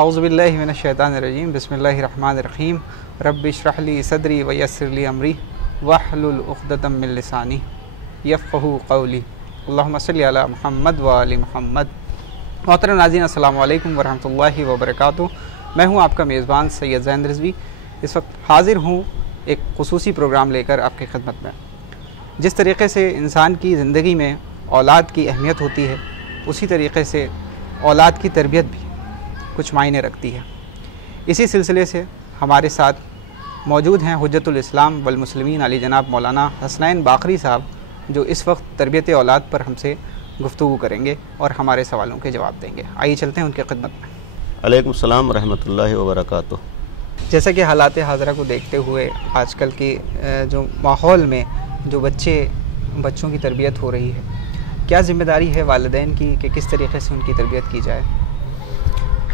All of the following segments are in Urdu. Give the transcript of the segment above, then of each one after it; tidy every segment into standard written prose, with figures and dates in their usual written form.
اعوذ باللہ من الشیطان الرجیم بسم اللہ الرحمن الرحیم رب اشرح لی صدری ویسر لی امری واحلل عقدۃ من لسانی یفقہوا قولی اللہم صلی علی محمد وآل محمد۔ محترم ناظرین، السلام علیکم ورحمۃ اللہ وبرکاتہ۔ میں ہوں آپ کا میزبان سید زین رضوی۔ اس وقت حاضر ہوں ایک خصوصی پروگرام لے کر آپ کی خدمت میں۔ جس طریقے سے انسان کی زندگی میں اولاد کی اہمیت ہوتی ہے، اسی طریقے سے اولاد کی تربیت بھی کچھ معنی رکھتی ہے۔ اسی سلسلے سے ہمارے ساتھ موجود ہیں حجت الاسلام والمسلمین علی جناب مولانا حسنین باقری صاحب، جو اس وقت تربیت اولاد پر ہم سے گفتگو کریں گے اور ہمارے سوالوں کے جواب دیں گے۔ آئیے چلتے ہیں ان کی خدمت میں۔ علیکم السلام ورحمۃ اللہ وبرکاتہ۔ جیسا کہ حالات حاضرہ کو دیکھتے ہوئے آج کل کی جو ماحول میں جو بچوں کی تربیت ہو رہی ہے، کیا ذمہ داری ہے والدین کی کہ کس طریقے سے ان کی تربیت کی جائے؟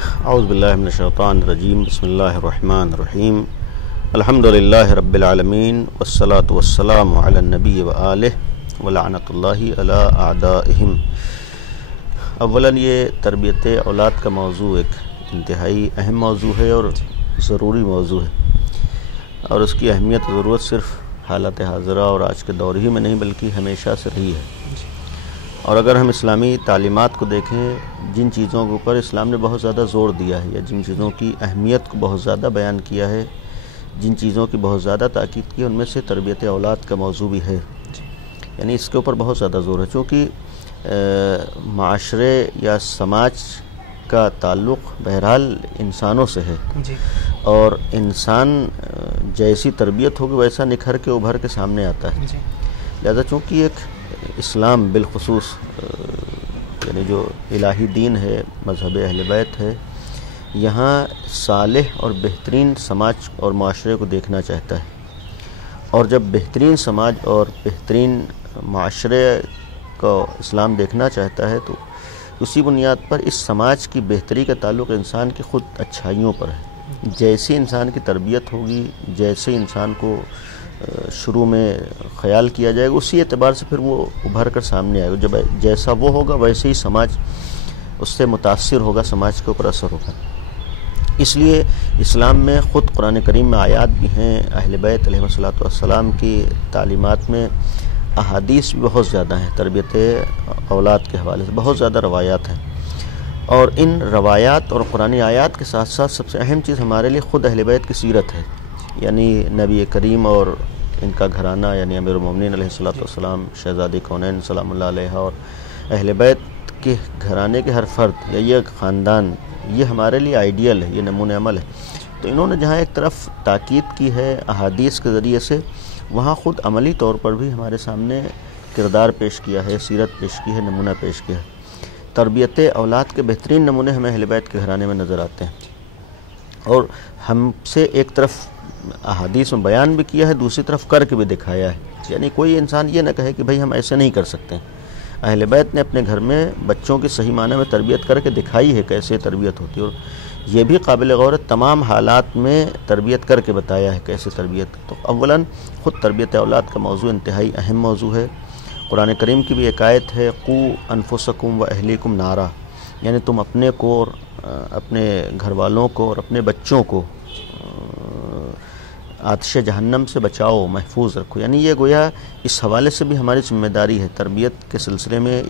اعوذ باللہ من الشیطان الرجیم، بسم اللہ الرحمن الرحیم، الحمد للہ رب العالمین والصلاة والسلام علی النبی وآلہ ولعنۃ اللہ علی اعدائہم۔ اولاً یہ تربیت اولاد کا موضوع ایک انتہائی اہم موضوع ہے اور ضروری موضوع ہے، اور اس کی اہمیت و ضرورت صرف حالات حاضرہ اور آج کے دور ہی میں نہیں بلکہ ہمیشہ سے رہی ہے۔ اور اگر ہم اسلامی تعلیمات کو دیکھیں، جن چیزوں کے اوپر اسلام نے بہت زیادہ زور دیا ہے یا جن چیزوں کی اہمیت کو بہت زیادہ بیان کیا ہے، جن چیزوں کی بہت زیادہ تاکید کی، ان میں سے تربیت اولاد کا موضوع بھی ہے۔ یعنی اس کے اوپر بہت زیادہ زور ہے، چونکہ معاشرے یا سماج کا تعلق بہرحال انسانوں سے ہے، اور انسان جیسی تربیت ہوگی ویسا نکھر کے ابھر کے سامنے آتا ہے۔ لہذا چونکہ ایک اسلام بالخصوص یعنی جو الہی دین ہے، مذہب اہل بیت ہے، یہاں صالح اور بہترین سماج اور معاشرے کو دیکھنا چاہتا ہے، اور جب بہترین سماج اور بہترین معاشرے کو اسلام دیکھنا چاہتا ہے تو اسی بنیاد پر اس سماج کی بہتری کا تعلق انسان کی خود اچھائیوں پر ہے۔ جیسی انسان کی تربیت ہوگی، جیسے انسان کو شروع میں خیال کیا جائے گا، اسی اعتبار سے پھر وہ ابھر کر سامنے آئے گا۔ جب جیسا وہ ہوگا ویسے ہی سماج اس سے متاثر ہوگا، سماج کے اوپر اثر ہوگا۔ اس لیے اسلام میں خود قرآن کریم میں آیات بھی ہیں، اہل بیت علیہ الصلوۃ والسلام کی تعلیمات میں احادیث بھی بہت زیادہ ہیں تربیت اولاد کے حوالے سے، بہت زیادہ روایات ہیں۔ اور ان روایات اور قرآنی آیات کے ساتھ ساتھ سب سے اہم چیز ہمارے لیے خود اہل بیت کی سیرت ہے، یعنی نبی کریم اور ان کا گھرانہ، یعنی امیر المومنین علیہ الصلوۃ والسلام، شہزادی کونین سلام اللہ علیہ، اور اہل بیت کے گھرانے کے ہر فرد یا یہ خاندان، یہ ہمارے لیے آئیڈیل ہے، یہ نمونہ عمل ہے۔ تو انہوں نے جہاں ایک طرف تاکید کی ہے احادیث کے ذریعے سے، وہاں خود عملی طور پر بھی ہمارے سامنے کردار پیش کیا ہے، سیرت پیش کی ہے، نمونہ پیش کیا ہے۔ تربیت اولاد کے بہترین نمونے ہمیں اہل بیت کے گھرانے میں نظر آتے ہیں، اور ہم سے ایک طرف احادیث میں بیان بھی کیا ہے، دوسری طرف کر کے بھی دکھایا ہے۔ یعنی کوئی انسان یہ نہ کہے کہ بھئی ہم ایسے نہیں کر سکتے۔ اہل بیت نے اپنے گھر میں بچوں کی صحیح معنی میں تربیت کر کے دکھائی ہے کیسے تربیت ہوتی ہے، اور یہ بھی قابل غور ہے تمام حالات میں تربیت کر کے بتایا ہے کیسے تربیت۔ تو اولاً خود تربیت اولاد کا موضوع انتہائی اہم موضوع ہے۔ قرآن کریم کی بھی ایک آیت ہے، قوا انفسکم و اہلیکم نارا، یعنی تم اپنے کو اور اپنے گھر والوں کو اور اپنے بچوں کو آتش جہنم سے بچاؤ، محفوظ رکھو۔ یعنی یہ گویا اس حوالے سے بھی ہماری ذمہ داری ہے، تربیت کے سلسلے میں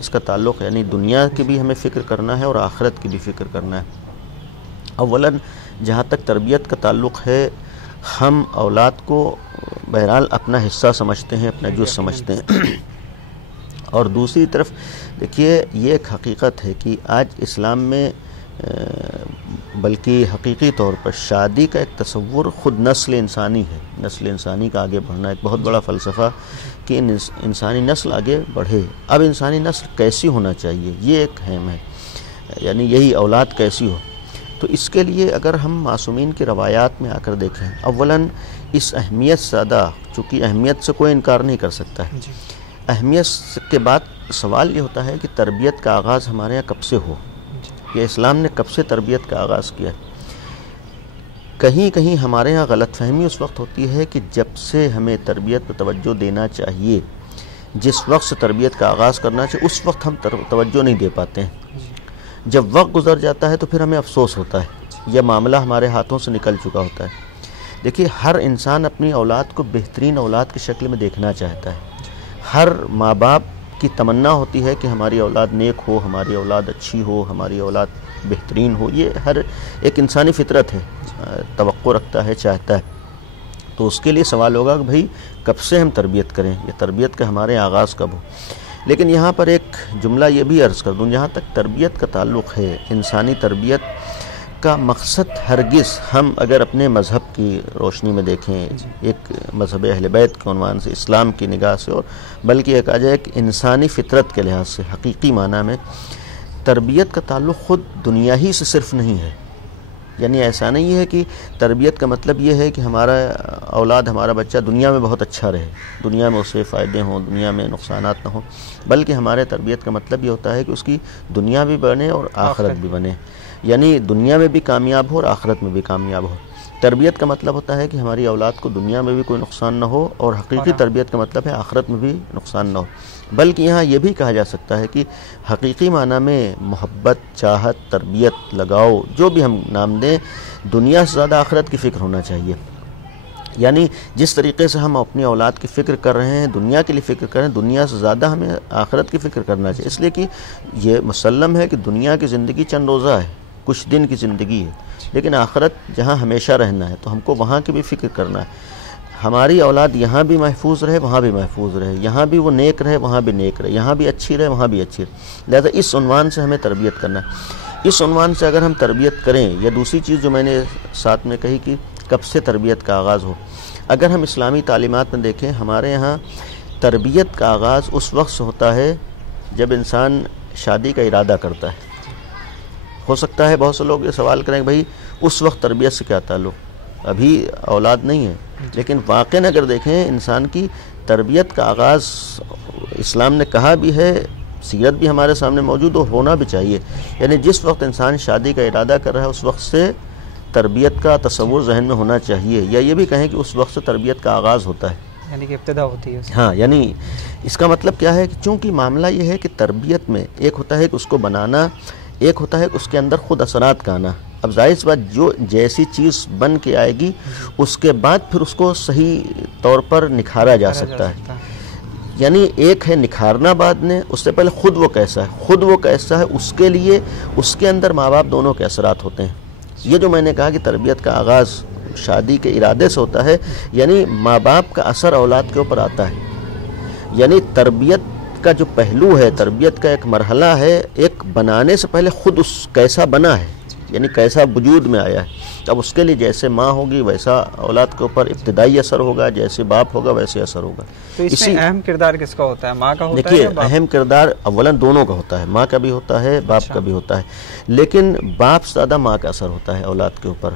اس کا تعلق یعنی دنیا کی بھی ہمیں فکر کرنا ہے اور آخرت کی بھی فکر کرنا ہے۔ اولاً جہاں تک تربیت کا تعلق ہے، ہم اولاد کو بہرحال اپنا حصہ سمجھتے ہیں، اپنا جز سمجھتے ہیں، اور دوسری طرف دیکھیے یہ ایک حقیقت ہے کہ آج اسلام میں بلکہ حقیقی طور پر شادی کا ایک تصور خود نسل انسانی ہے، نسل انسانی کا آگے بڑھنا ایک بہت بڑا فلسفہ کہ انسانی نسل آگے بڑھے۔ اب انسانی نسل کیسی ہونا چاہیے یہ ایک اہم ہے، یعنی یہی اولاد کیسی ہو۔ تو اس کے لیے اگر ہم معصومین کی روایات میں آ کر دیکھیں، اولاً اس اہمیت سے زیادہ، چونکہ اہمیت سے کوئی انکار نہیں کر سکتا ہے، اہمیت کے بعد سوال یہ ہوتا ہے کہ تربیت کا آغاز ہمارے یہاں کب سے ہو، کہ اسلام نے کب سے تربیت کا آغاز کیا ہے۔ کہیں کہیں ہمارے ہاں غلط فہمی اس وقت ہوتی ہے کہ جب سے ہمیں تربیت پر توجہ دینا چاہیے، جس وقت سے تربیت کا آغاز کرنا چاہیے، اس وقت ہم توجہ نہیں دے پاتے ہیں۔ جب وقت گزر جاتا ہے تو پھر ہمیں افسوس ہوتا ہے، یہ معاملہ ہمارے ہاتھوں سے نکل چکا ہوتا ہے۔ دیکھیے ہر انسان اپنی اولاد کو بہترین اولاد کی شکل میں دیکھنا چاہتا ہے، ہر ماں باپ کی تمنا ہوتی ہے کہ ہماری اولاد نیک ہو، ہماری اولاد اچھی ہو، ہماری اولاد بہترین ہو، یہ ہر ایک انسانی فطرت ہے، توقع رکھتا ہے، چاہتا ہے۔ تو اس کے لیے سوال ہوگا کہ بھائی کب سے ہم تربیت کریں، یہ تربیت کا ہمارے آغاز کب ہو۔ لیکن یہاں پر ایک جملہ یہ بھی عرض کر دوں، جہاں تک تربیت کا تعلق ہے، انسانی تربیت کا مقصد ہرگز، ہم اگر اپنے مذہب کی روشنی میں دیکھیں، ایک مذہب اہل بیت کے عنوان سے، اسلام کی نگاہ سے، اور بلکہ ایک آ جائے کہ انسانی فطرت کے لحاظ سے حقیقی معنی میں تربیت کا تعلق خود دنیا ہی سے صرف نہیں ہے۔ یعنی ایسا نہیں ہے کہ تربیت کا مطلب یہ ہے کہ ہمارا اولاد، ہمارا بچہ دنیا میں بہت اچھا رہے، دنیا میں اسے فائدے ہوں، دنیا میں نقصانات نہ ہوں، بلکہ ہمارے تربیت کا مطلب یہ ہوتا ہے کہ اس کی دنیا بھی بنے اور آخرت بھی بنے، یعنی دنیا میں بھی کامیاب ہو اور آخرت میں بھی کامیاب ہو۔ تربیت کا مطلب ہوتا ہے کہ ہماری اولاد کو دنیا میں بھی کوئی نقصان نہ ہو، اور حقیقی تربیت کا مطلب ہے آخرت میں بھی نقصان نہ ہو۔ بلکہ یہاں یہ بھی کہا جا سکتا ہے کہ حقیقی معنی میں محبت، چاہت، تربیت، لگاؤ، جو بھی ہم نام دیں، دنیا سے زیادہ آخرت کی فکر ہونا چاہیے۔ یعنی جس طریقے سے ہم اپنی اولاد کی فکر کر رہے ہیں، دنیا کے لیے فکر کر رہے ہیں، دنیا سے زیادہ ہمیں آخرت کی فکر کرنا چاہیے، اس لیے کہ یہ مسلم ہے کہ دنیا کی زندگی چند روزہ ہے، کچھ دن کی زندگی ہے، لیکن آخرت جہاں ہمیشہ رہنا ہے، تو ہم کو وہاں کی بھی فکر کرنا ہے۔ ہماری اولاد یہاں بھی محفوظ رہے، وہاں بھی محفوظ رہے، یہاں بھی وہ نیک رہے، وہاں بھی نیک رہے، یہاں بھی اچھی رہے، وہاں بھی اچھی رہے۔ لہذا اس عنوان سے ہمیں تربیت کرنا ہے۔ اس عنوان سے اگر ہم تربیت کریں، یا دوسری چیز جو میں نے ساتھ میں کہی کہ کب سے تربیت کا آغاز ہو، اگر ہم اسلامی تعلیمات میں دیکھیں، ہمارے یہاں تربیت کا آغاز اس وقت سے ہوتا ہے جب انسان شادی کا ارادہ کرتا ہے۔ ہو سکتا ہے بہت سے لوگ یہ سوال کریں کہ بھائی اس وقت تربیت سے کیا تعلق، ابھی اولاد نہیں ہے، لیکن واقعاً اگر دیکھیں انسان کی تربیت کا آغاز اسلام نے کہا بھی ہے، سیرت بھی ہمارے سامنے موجود اور ہونا بھی چاہیے، یعنی جس وقت انسان شادی کا ارادہ کر رہا ہے اس وقت سے تربیت کا تصور ذہن میں ہونا چاہیے، یا یہ بھی کہیں کہ اس وقت سے تربیت کا آغاز ہوتا ہے، یعنی کہ ابتدا ہوتی ہے۔ ہاں، یعنی اس کا مطلب کیا ہے کہ چونکہ معاملہ یہ ہے کہ تربیت میں ایک ہوتا ہے کہ اس کو بنانا، ایک ہوتا ہے کہ اس کے اندر خود اثرات کا آنا۔ اب ظاہر سی بات، جو جیسی چیز بن کے آئے گی اس کے بعد پھر اس کو صحیح طور پر نکھارا جا سکتا ہے۔ یعنی ایک ہے نکھارنا بعد میں، اس سے پہلے خود وہ کیسا ہے، خود وہ کیسا ہے، اس کے لیے اس کے اندر ماں باپ دونوں کے اثرات ہوتے ہیں۔ یہ جو میں نے کہا کہ تربیت کا آغاز شادی کے ارادے سے ہوتا ہے، یعنی ماں باپ کا اثر اولاد کے اوپر آتا ہے۔ یعنی تربیت کا جو پہلو ہے، تربیت کا ایک مرحلہ ہے، ایک بنانے سے پہلے خود اس کیسا بنا ہے، یعنی کیسا وجود میں آیا ہے۔ اب اس کے لیے جیسے ماں ہوگی ویسا اولاد کے اوپر ابتدائی اثر ہوگا، جیسے باپ ہوگا ویسے اثر ہوگا۔ تو اس میں اہم کردار کس کا ہوتا ہے، ماں کا ہوتا ہے؟ دیکھیے اہم کردار اولاً دونوں کا ہوتا ہے، ماں کا بھی ہوتا ہے، باپ کا بھی ہوتا ہے، لیکن باپ سے زیادہ ماں کا اثر ہوتا ہے اولاد کے اوپر،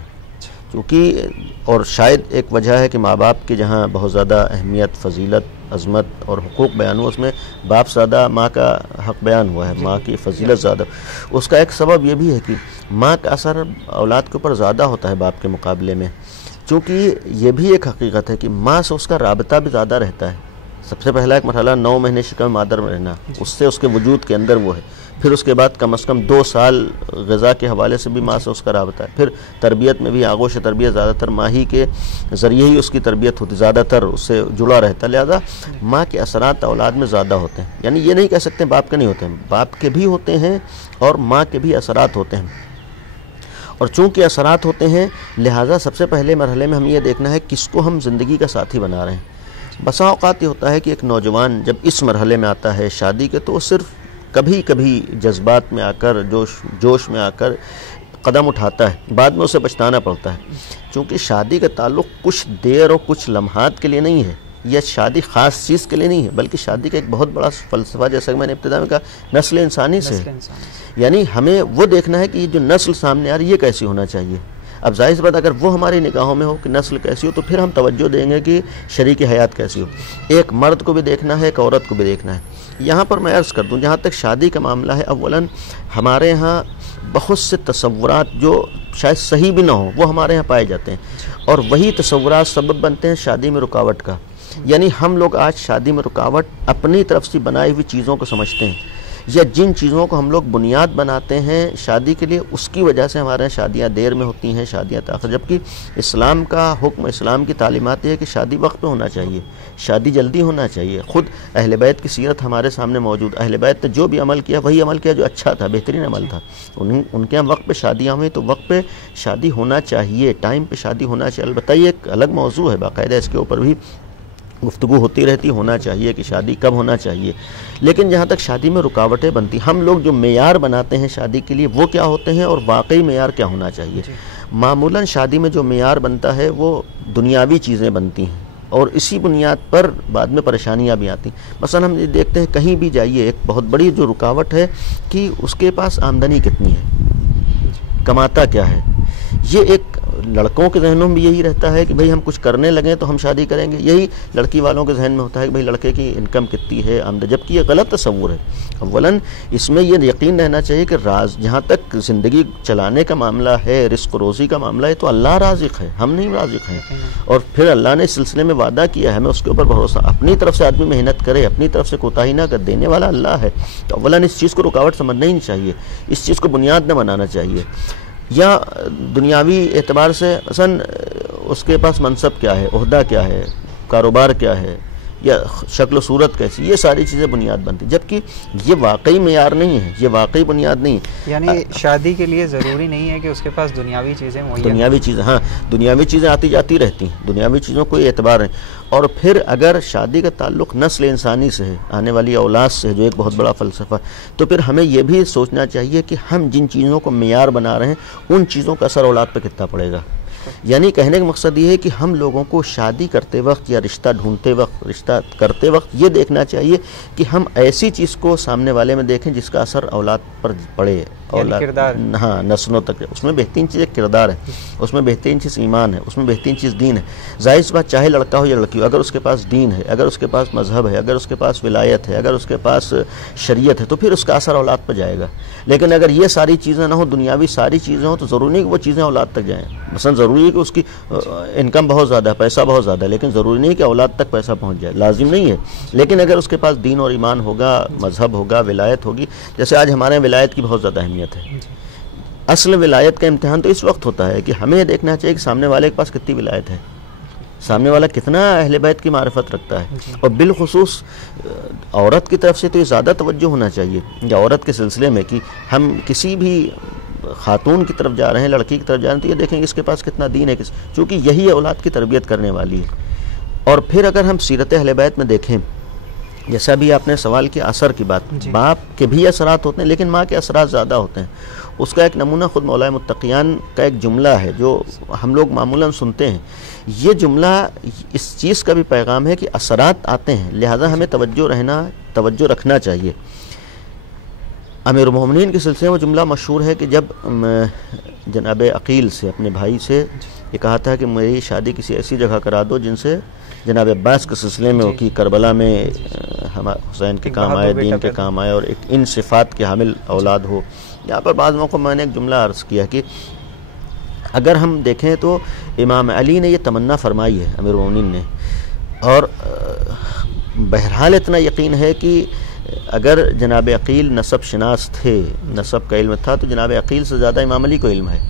کیونکہ اور شاید ایک وجہ ہے کہ ماں باپ کی جہاں بہت زیادہ اہمیت، فضیلت، عظمت اور حقوق بیان ہوا، اس میں باپ سے زیادہ ماں کا حق بیان ہوا ہے، ماں کی فضیلت زیادہ۔ اس کا ایک سبب یہ بھی ہے کہ ماں کا اثر اولاد کے اوپر زیادہ ہوتا ہے باپ کے مقابلے میں، چونکہ یہ بھی ایک حقیقت ہے کہ ماں سے اس کا رابطہ بھی زیادہ رہتا ہے۔ سب سے پہلا ایک مرحلہ 9 مہینے شکم مادر میں رہنا، اس سے اس کے وجود کے اندر وہ ہے، پھر اس کے بعد کم از کم 2 سال غذا کے حوالے سے بھی ماں سے اس کا رابطہ ہے، پھر تربیت میں بھی آغوش تربیت زیادہ تر ماں ہی کے ذریعے ہی اس کی تربیت ہوتی، زیادہ تر اس سے جڑا رہتا، لہذا ماں کے اثرات اولاد میں زیادہ ہوتے ہیں۔ یعنی یہ نہیں کہہ سکتے باپ کے نہیں ہوتے ہیں، باپ کے بھی ہوتے ہیں اور ماں کے بھی اثرات ہوتے ہیں، اور چونکہ اثرات ہوتے ہیں لہٰذا سب سے پہلے مرحلے میں ہم یہ دیکھنا ہے کس کو ہم زندگی کا ساتھی بنا رہے ہیں۔ بسا اوقات یہ ہوتا ہے کہ ایک نوجوان جب اس مرحلے میں آتا ہے شادی کے، تو وہ صرف کبھی کبھی جذبات میں آ کر، جوش میں آ کر قدم اٹھاتا ہے، بعد میں اسے پچھتانا پڑتا ہے، چونکہ شادی کا تعلق کچھ دیر اور کچھ لمحات کے لیے نہیں ہے، یہ شادی خاص چیز کے لیے نہیں ہے، بلکہ شادی کا ایک بہت بڑا فلسفہ، جیسا کہ میں نے ابتدا میں کہا، نسل انسانی سے ہے۔ یعنی ہمیں وہ دیکھنا ہے کہ یہ جو نسل سامنے آ رہی ہے یہ کیسی ہونا چاہیے۔ اب ظاہر سی بات اگر وہ ہماری نگاہوں میں ہو کہ نسل کیسی ہو، تو پھر ہم توجہ دیں گے کہ شریک حیات کیسی ہو۔ ایک مرد کو بھی دیکھنا ہے، ایک عورت کو بھی دیکھنا ہے۔ یہاں پر میں عرض کر دوں، جہاں تک شادی کا معاملہ ہے، اولاً ہمارے ہاں بہت سے تصورات جو شاید صحیح بھی نہ ہوں وہ ہمارے ہاں پائے جاتے ہیں، اور وہی تصورات سبب بنتے ہیں شادی میں رکاوٹ کا۔ یعنی ہم لوگ آج شادی میں رکاوٹ اپنی طرف سے بنائی ہوئی چیزوں کو سمجھتے ہیں یا جن چیزوں کو ہم لوگ بنیاد بناتے ہیں شادی کے لیے، اس کی وجہ سے ہمارے یہاں شادیاں دیر میں ہوتی ہیں، شادیاں تاخیر، جبکہ اسلام کا حکم، اسلام کی تعلیمات یہ ہے کہ شادی وقت پہ ہونا چاہیے، شادی جلدی ہونا چاہیے۔ خود اہل بیت کی سیرت ہمارے سامنے موجود، اہل بیت نے جو بھی عمل کیا وہی عمل کیا جو اچھا تھا، بہترین عمل تھا۔ ان کے یہاں وقت پہ شادیاں ہوئیں تو وقت پہ شادی ہونا چاہیے، ٹائم پہ شادی ہونا چاہیے۔ البتہ یہ ایک الگ موضوع ہے، باقاعدہ اس کے اوپر بھی گفتگو ہوتی رہتی، ہونا چاہیے کہ شادی کب ہونا چاہیے۔ لیکن جہاں تک شادی میں رکاوٹیں بنتی، ہم لوگ جو معیار بناتے ہیں شادی کے لیے وہ کیا ہوتے ہیں اور واقعی معیار کیا ہونا چاہیے؟ معمولاً شادی میں جو معیار بنتا ہے وہ دنیاوی چیزیں بنتی ہیں، اور اسی بنیاد پر بعد میں پریشانیاں بھی آتی ہیں۔ مثلا ہم یہ دیکھتے ہیں کہیں بھی جائیے، ایک بہت بڑی جو رکاوٹ ہے کہ اس کے پاس آمدنی کتنی ہے، کماتا کیا ہے۔ یہ ایک لڑکوں کے ذہنوں میں یہی رہتا ہے کہ بھئی ہم کچھ کرنے لگیں تو ہم شادی کریں گے، یہی لڑکی والوں کے ذہن میں ہوتا ہے کہ بھئی لڑکے کی انکم کتنی ہے، آمدنی، جبکہ یہ غلط تصور ہے۔ اولاً اس میں یہ یقین رہنا چاہیے کہ جہاں تک زندگی چلانے کا معاملہ ہے، رزق و روزی کا معاملہ ہے، تو اللہ رازق ہے، ہم نہیں رازق ہیں۔ اور پھر اللہ نے اس سلسلے میں وعدہ کیا ہے، ہمیں اس کے اوپر بھروسہ، اپنی طرف سے آدمی محنت کرے، اپنی طرف سے کوتاہی نہ کر، دینے والا اللہ ہے۔ تو اولاً اس چیز کو رکاوٹ سمجھنا ہی نہیں چاہیے، اس چیز کو بنیاد نہ بنانا چاہیے۔ یا دنیاوی اعتبار سے مثلا اس کے پاس منصب کیا ہے، عہدہ کیا ہے، کاروبار کیا ہے، یا شکل و صورت کیسی، یہ ساری چیزیں بنیاد بنتی، جبکہ یہ واقعی معیار نہیں ہے، یہ واقعی بنیاد نہیں ہے۔ یعنی شادی کے لیے ضروری نہیں ہے کہ اس کے پاس دنیاوی چیزیں مہیا، دنیاوی چیزیں، ہاں دنیاوی چیزیں آتی جاتی رہتی ہیں، دنیاوی چیزوں کوئی اعتبار نہیں۔ اور پھر اگر شادی کا تعلق نسل انسانی سے ہے، آنے والی اولاد سے ہے، جو ایک بہت بڑا فلسفہ، تو پھر ہمیں یہ بھی سوچنا چاہیے کہ ہم جن چیزوں کو معیار بنا رہے ہیں ان چیزوں کا اثر اولاد پہ کتنا پڑے گا۔ یعنی کہنے کا مقصد یہ ہے کہ ہم لوگوں کو شادی کرتے وقت یا رشتہ ڈھونڈتے وقت، رشتہ کرتے وقت یہ دیکھنا چاہیے کہ ہم ایسی چیز کو سامنے والے میں دیکھیں جس کا اثر اولاد پر پڑے، اولاد، ہاں نسلوں تک۔ اس میں بہترین چیز ایک کردار ہے، اس میں بہترین چیز ایمان ہے، اس میں بہترین چیز دین ہے۔ ظاہر سی بات چاہے لڑکا ہو یا لڑکی ہو، اگر اس کے پاس دین ہے، اگر اس کے پاس مذہب ہے، اگر اس کے پاس ولایت ہے، اگر اس کے پاس شریعت ہے، تو پھر اس کا اثر اولاد پر جائے گا۔ لیکن اگر یہ ساری چیزیں نہ ہوں، دنیاوی ساری چیزیں ہوں، تو ضروری نہیں کہ وہ چیزیں اولاد تک جائیں۔ مثلا ضروری ہے کہ اس کی انکم بہت زیادہ ہے، پیسہ بہت زیادہ ہے، لیکن ضروری نہیں کہ اولاد تک پیسہ پہنچ جائے، لازم نہیں ہے۔ لیکن اگر اس کے پاس دین اور ایمان ہوگا، مذہب ہوگا، ولایت ہوگی، جیسے آج ہمارے ولایت کی بہت زیادہ اہمیت ہے۔ اصل ولایت کا امتحان تو اس وقت ہوتا ہے کہ ہمیں یہ دیکھنا چاہیے کہ سامنے والے کے پاس کتنی ولایت ہے، سامنے والا کتنا اہل بیت کی معرفت رکھتا ہے۔ اور بالخصوص عورت کی طرف سے تو یہ زیادہ توجہ ہونا چاہیے، یا عورت کے سلسلے میں، کہ ہم کسی بھی خاتون کی طرف جا رہے ہیں، لڑکی کی طرف جا رہے ہیں، تو یہ دیکھیں کہ اس کے پاس کتنا دین ہے، چونکہ یہی اولاد کی تربیت کرنے والی ہے۔ اور پھر اگر ہم سیرت اہل بیت میں دیکھیں، جیسا بھی آپ نے سوال کیا اثر کی بات، باپ کے بھی اثرات ہوتے ہیں لیکن ماں کے اثرات زیادہ ہوتے ہیں۔ اس کا ایک نمونہ خود مولا متقیان کا ایک جملہ ہے جو ہم لوگ معمولاً سنتے ہیں۔ یہ جملہ اس چیز کا بھی پیغام ہے کہ اثرات آتے ہیں، لہذا ہمیں توجہ رکھنا چاہیے۔ امیر المومنین کے سلسلے میں جملہ مشہور ہے کہ جب جناب عقیل سے، اپنے بھائی سے یہ کہا تھا کہ میری شادی کسی ایسی جگہ کرا دو جن سے جناب عباس کے سلسلے میں ہو کہ کربلا میں حسین کے کام آئے، دین کے کام آئے، اور ایک ان صفات کے حامل اولاد ہو۔ یہاں پر بعض موقع میں نے ایک جملہ عرض کیا کہ اگر ہم دیکھیں تو امام علی نے یہ تمنا فرمائی ہے، امیر المومنین نے، اور بہرحال اتنا یقین ہے کہ اگر جناب عقیل نسب شناس تھے، نسب کا علم تھا، تو جناب عقیل سے زیادہ امام علی کو علم ہے،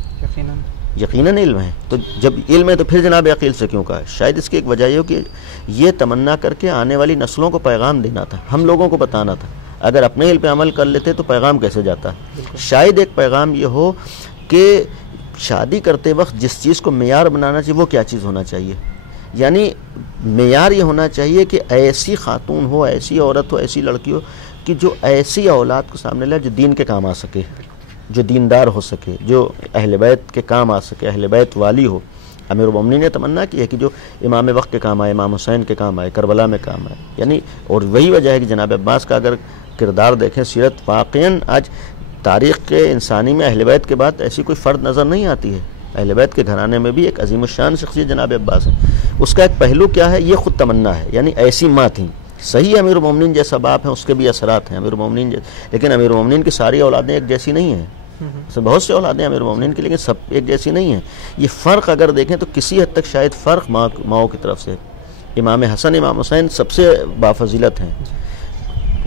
یقیناً علم ہے۔ تو جب علم ہے تو پھر جناب عقیل سے کیوں کہا؟ شاید اس کی ایک وجہ یہ ہو کہ یہ تمنا کر کے آنے والی نسلوں کو پیغام دینا تھا، ہم لوگوں کو بتانا تھا۔ اگر اپنے علم پہ عمل کر لیتے تو پیغام کیسے جاتا؟ شاید ایک پیغام یہ ہو کہ شادی کرتے وقت جس چیز کو معیار بنانا چاہیے وہ کیا چیز ہونا چاہیے، یعنی معیار یہ ہونا چاہیے کہ ایسی خاتون ہو، ایسی عورت ہو، ایسی لڑکی ہو کہ جو ایسی اولاد کو سامنے لائے جو دین کے کام آ سکے، جو دیندار ہو سکے، جو اہل بیت کے کام آ سکے، اہل بیت والی ہو۔ امیر المومنین نے تمنا کی ہے کہ جو امام وقت کے کام آئے، امام حسین کے کام آئے، کربلا میں کام آئے، یعنی اور وہی وجہ ہے کہ جناب عباس کا اگر کردار دیکھیں، سیرت، واقعاً آج تاریخ کے انسانی میں اہل بیت کے بعد ایسی کوئی فرد نظر نہیں آتی ہے۔ اہل بیت کے گھرانے میں بھی ایک عظیم الشان شخصیت جناب عباس ہے۔ اس کا ایک پہلو کیا ہے؟ یہ خود تمنا ہے، یعنی ایسی ماں تھیں۔ صحیح امیر المومنین جیسا باپ ہیں، اس کے بھی اثرات ہیں امیر المومنین لیکن امیر المومنین کی ساری اولادیں ایک جیسی نہیں ہیں، بہت سے اولادیں امیر المومنین کی لیکن سب ایک جیسی نہیں ہیں۔ یہ فرق اگر دیکھیں تو کسی حد تک شاید فرق ماؤں کی طرف سے۔ امام حسن، امام حسین سب سے بافضیلت ہیں،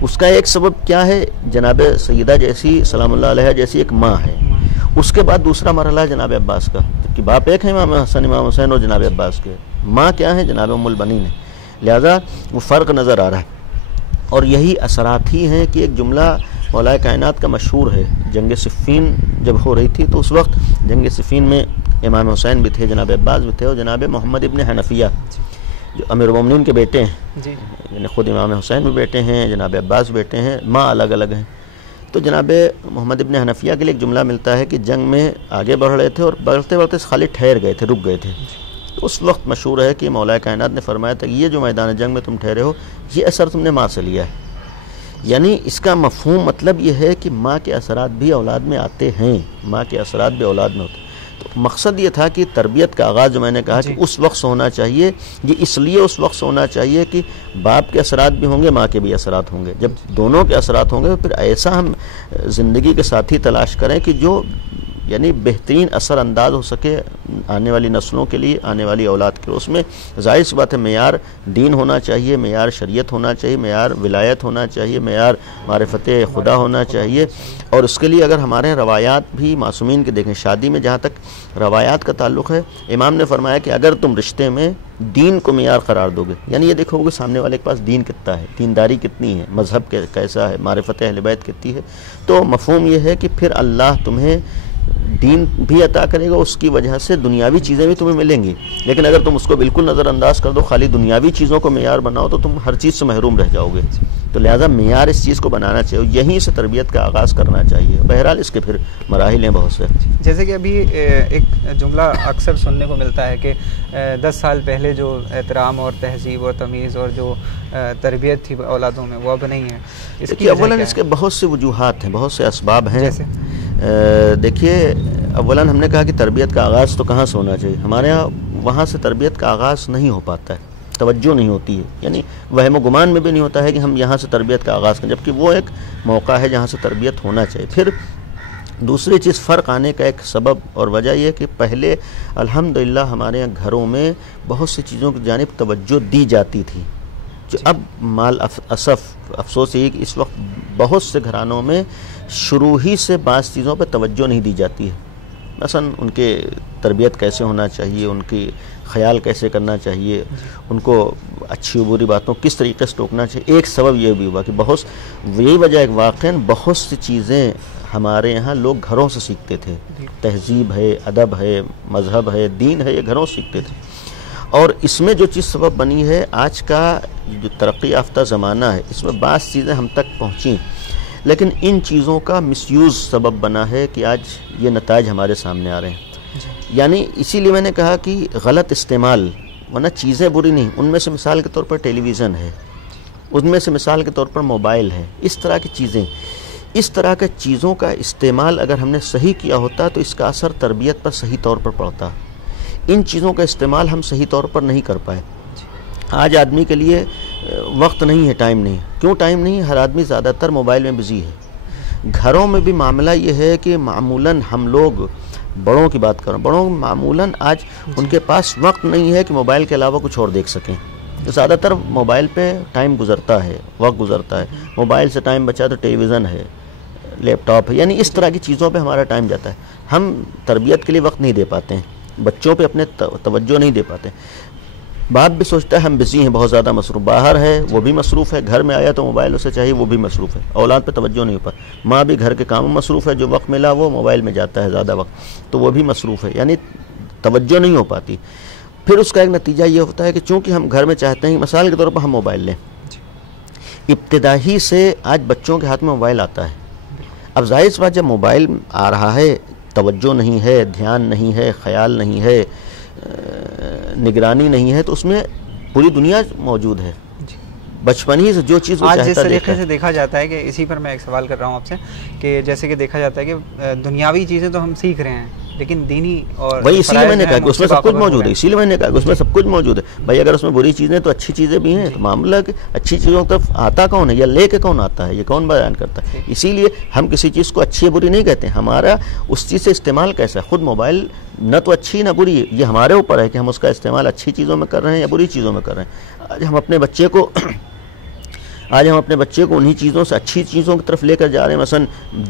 اس کا ایک سبب کیا ہے؟ جناب سیدہ جیسی سلام اللہ علیہ جیسی ایک ماں ہے. اس کے بعد دوسرا مرحلہ ہے جناب عباس کا، کہ باپ ایک ہے امام حسن امام حسین اور جناب عباس کے، ماں کیا ہے؟ جناب ام البنین ہے. لہذا وہ فرق نظر آ رہا ہے. اور یہی اثرات ہی ہیں کہ ایک جملہ مولا کائنات کا مشہور ہے. جنگ صفین جب ہو رہی تھی تو اس وقت جنگ صفین میں امام حسین بھی تھے، جناب عباس بھی تھے، اور جناب محمد ابن حنفیہ جو امیر المومنین کے بیٹے ہیں، یعنی خود امام حسین بھی بیٹے ہیں، جناب عباس بیٹے ہیں، ماں الگ الگ ہیں. تو جناب محمد ابن حنفیہ کے لیے ایک جملہ ملتا ہے کہ جنگ میں آگے بڑھ رہے تھے اور بڑھتے بڑھتے خالی ٹھہر گئے تھے، رک گئے تھے. تو اس وقت مشہور ہے کہ مولا کائنات نے فرمایا تھا کہ یہ جو میدان جنگ میں تم ٹھہرے ہو، یہ اثر تم نے ماں سے لیا ہے. یعنی اس کا مفہوم مطلب یہ ہے کہ ماں کے اثرات بھی اولاد میں آتے ہیں، ماں کے اثرات بھی اولاد میں ہوتے ہیں. تو مقصد یہ تھا کہ تربیت کا آغاز جو میں نے کہا کہ اس وقت سے ہونا چاہیے. یہ اس لیے اس وقت سے ہونا چاہیے کہ باپ کے اثرات بھی ہوں گے، ماں کے بھی اثرات ہوں گے. جب دونوں کے اثرات ہوں گے تو پھر ایسا ہم زندگی کے ساتھی تلاش کریں کہ جو یعنی بہترین اثر انداز ہو سکے آنے والی نسلوں کے لیے، آنے والی اولاد کے لیے. اس میں ظاہر سی بات ہے معیار دین ہونا چاہیے، معیار شریعت ہونا چاہیے، معیار ولایت ہونا چاہیے، معیار معرفت خدا ہونا چاہیے. اور اس کے لیے اگر ہمارے روایات بھی معصومین کے دیکھیں، شادی میں جہاں تک روایات کا تعلق ہے، امام نے فرمایا کہ اگر تم رشتے میں دین کو معیار قرار دو گے، یعنی یہ دیکھو گے سامنے والے کے پاس دین کتنا ہے، دینداری کتنی ہے، مذہب کیسا ہے، معرفت اہل بیت کتنی ہے، تو مفہوم یہ ہے کہ پھر اللہ تمہیں دین بھی عطا کرے گا، اس کی وجہ سے دنیاوی چیزیں بھی تمہیں ملیں گی. لیکن اگر تم اس کو بالکل نظر انداز کر دو، خالی دنیاوی چیزوں کو معیار بناؤ، تو تم ہر چیز سے محروم رہ جاؤ گے. تو لہٰذا معیار اس چیز کو بنانا چاہیے، یہیں سے تربیت کا آغاز کرنا چاہیے. بہرحال اس کے پھر مراحل ہیں بہت سے. جیسے کہ ابھی ایک جملہ اکثر سننے کو ملتا ہے کہ 10 سال پہلے جو احترام اور تہذیب اور تمیز اور جو تربیت تھی اولادوں میں وہ اب نہیں ہے. اس کی اولاً اس کے بہت سے وجوہات ہیں، بہت سے اسباب ہیں. جیسے دیکھیے، اولاً ہم نے کہا کہ تربیت کا آغاز تو کہاں سے ہونا چاہیے. ہمارے یہاں وہاں سے تربیت کا آغاز نہیں ہو پاتا ہے، توجہ نہیں ہوتی ہے. یعنی وہم و گمان میں بھی نہیں ہوتا ہے کہ ہم یہاں سے تربیت کا آغاز کریں، جبکہ وہ ایک موقع ہے جہاں سے تربیت ہونا چاہیے. پھر دوسری چیز، فرق آنے کا ایک سبب اور وجہ یہ کہ پہلے الحمدللہ ہمارے یہاں گھروں میں بہت سی چیزوں کی جانب توجہ دی جاتی تھی، جو اب مال افسوس یہ کہ اس وقت بہت سے گھرانوں میں شروع ہی سے بعض چیزوں پہ توجہ نہیں دی جاتی ہے. مثلا ان کے تربیت کیسے ہونا چاہیے، ان کی خیال کیسے کرنا چاہیے، ان کو اچھی عبوری باتوں کس طریقے سے ٹوکنا چاہیے. ایک سبب یہ بھی ہوا کہ یہی وجہ ایک واقعاً بہت سی چیزیں ہمارے یہاں لوگ گھروں سے سیکھتے تھے. تہذیب ہے، ادب ہے، مذہب ہے، دین ہے، یہ گھروں سے سیکھتے تھے. اور اس میں جو چیز سبب بنی ہے، آج کا جو ترقی یافتہ زمانہ ہے، اس میں بعض چیزیں ہم تک پہنچیں، لیکن ان چیزوں کا مس یوز سبب بنا ہے کہ آج یہ نتائج ہمارے سامنے آ رہے ہیں. یعنی اسی لیے میں نے کہا کہ غلط استعمال، ورنہ چیزیں بری نہیں. ان میں سے مثال کے طور پر ٹیلی ویژن ہے، ان میں سے مثال کے طور پر موبائل ہے. اس طرح کی چیزیں، اس طرح کے چیزوں کا استعمال اگر ہم نے صحیح کیا ہوتا تو اس کا اثر تربیت پر صحیح طور پر پڑتا. ان چیزوں کا استعمال ہم صحیح طور پر نہیں کر پائے. آج آدمی کے لیے وقت نہیں ہے، ٹائم نہیں. کیوں ٹائم نہیں ہے؟ ہر آدمی زیادہ تر موبائل میں بزی ہے. گھروں میں بھی معاملہ یہ ہے کہ معمولاً ہم لوگ بڑوں کی بات کریں، بڑوں معمولاً آج ان کے پاس وقت نہیں ہے کہ موبائل کے علاوہ کچھ اور دیکھ سکیں. زیادہ تر موبائل پہ ٹائم گزرتا ہے، وقت گزرتا ہے. موبائل سے ٹائم بچا تو ٹیلی ویژن ہے، لیپ ٹاپ ہے، یعنی اس طرح کی چیزوں پہ ہمارا ٹائم جاتا ہے. ہم تربیت کے لیے وقت نہیں دے پاتے ہیں، بچوں پہ اپنے توجہ نہیں دے پاتے. باپ بھی سوچتا ہے ہم بزی ہیں، بہت زیادہ مصروف، باہر ہے وہ بھی مصروف ہے، گھر میں آیا تو موبائل اسے چاہیے وہ بھی مصروف ہے، اولاد پہ توجہ نہیں ہو پا. ماں بھی گھر کے کاموں میں مصروف ہے، جو وقت ملا وہ موبائل میں جاتا ہے زیادہ وقت، تو وہ بھی مصروف ہے، یعنی توجہ نہیں ہو پاتی. پھر اس کا ایک نتیجہ یہ ہوتا ہے کہ چونکہ ہم گھر میں چاہتے ہیں، مثال کے طور پر ہم موبائل لیں، ابتدائی سے آج بچوں کے ہاتھ میں موبائل آتا ہے. اب ظاہر سی بات جب موبائل آ رہا ہے، توجہ نہیں ہے، دھیان نہیں ہے، خیال نہیں ہے، نگرانی نہیں ہے، تو اس میں پوری دنیا موجود ہے. بچپن ہی سے جو چیز وہ آج چاہتا جس طریقے سے دیکھا جاتا ہے کہ اسی پر میں ایک سوال کر رہا ہوں آپ سے کہ جیسے کہ دیکھا جاتا ہے کہ دنیاوی چیزیں تو ہم سیکھ رہے ہیں لیکن دینی اور وہی اسی لیے میں نے کہا کہ اس میں سب کچھ موجود ہے. اسی لیے میں نے کہا کہ اس میں سب کچھ موجود ہے. بھائی اگر اس میں بری چیزیں تو اچھی چیزیں بھی ہیں، تو معاملہ کہ اچھی چیزوں کی طرف آتا کون ہے یا لے کے کون آتا ہے، یہ کون بیان کرتا ہے. اسی لیے ہم کسی چیز کو اچھی یا بری نہیں کہتے، ہمارا اس چیز سے استعمال کیسا ہے. خود موبائل نہ تو اچھی نہ بری، یہ ہمارے اوپر ہے کہ ہم اس کا استعمال اچھی چیزوں میں کر رہے ہیں یا بری چیزوں میں کر رہے ہیں. آج ہم اپنے بچے کو آج ہم اپنے بچے کو انہی چیزوں سے اچھی چیزوں کی طرف لے کر جا رہے ہیں، مثلا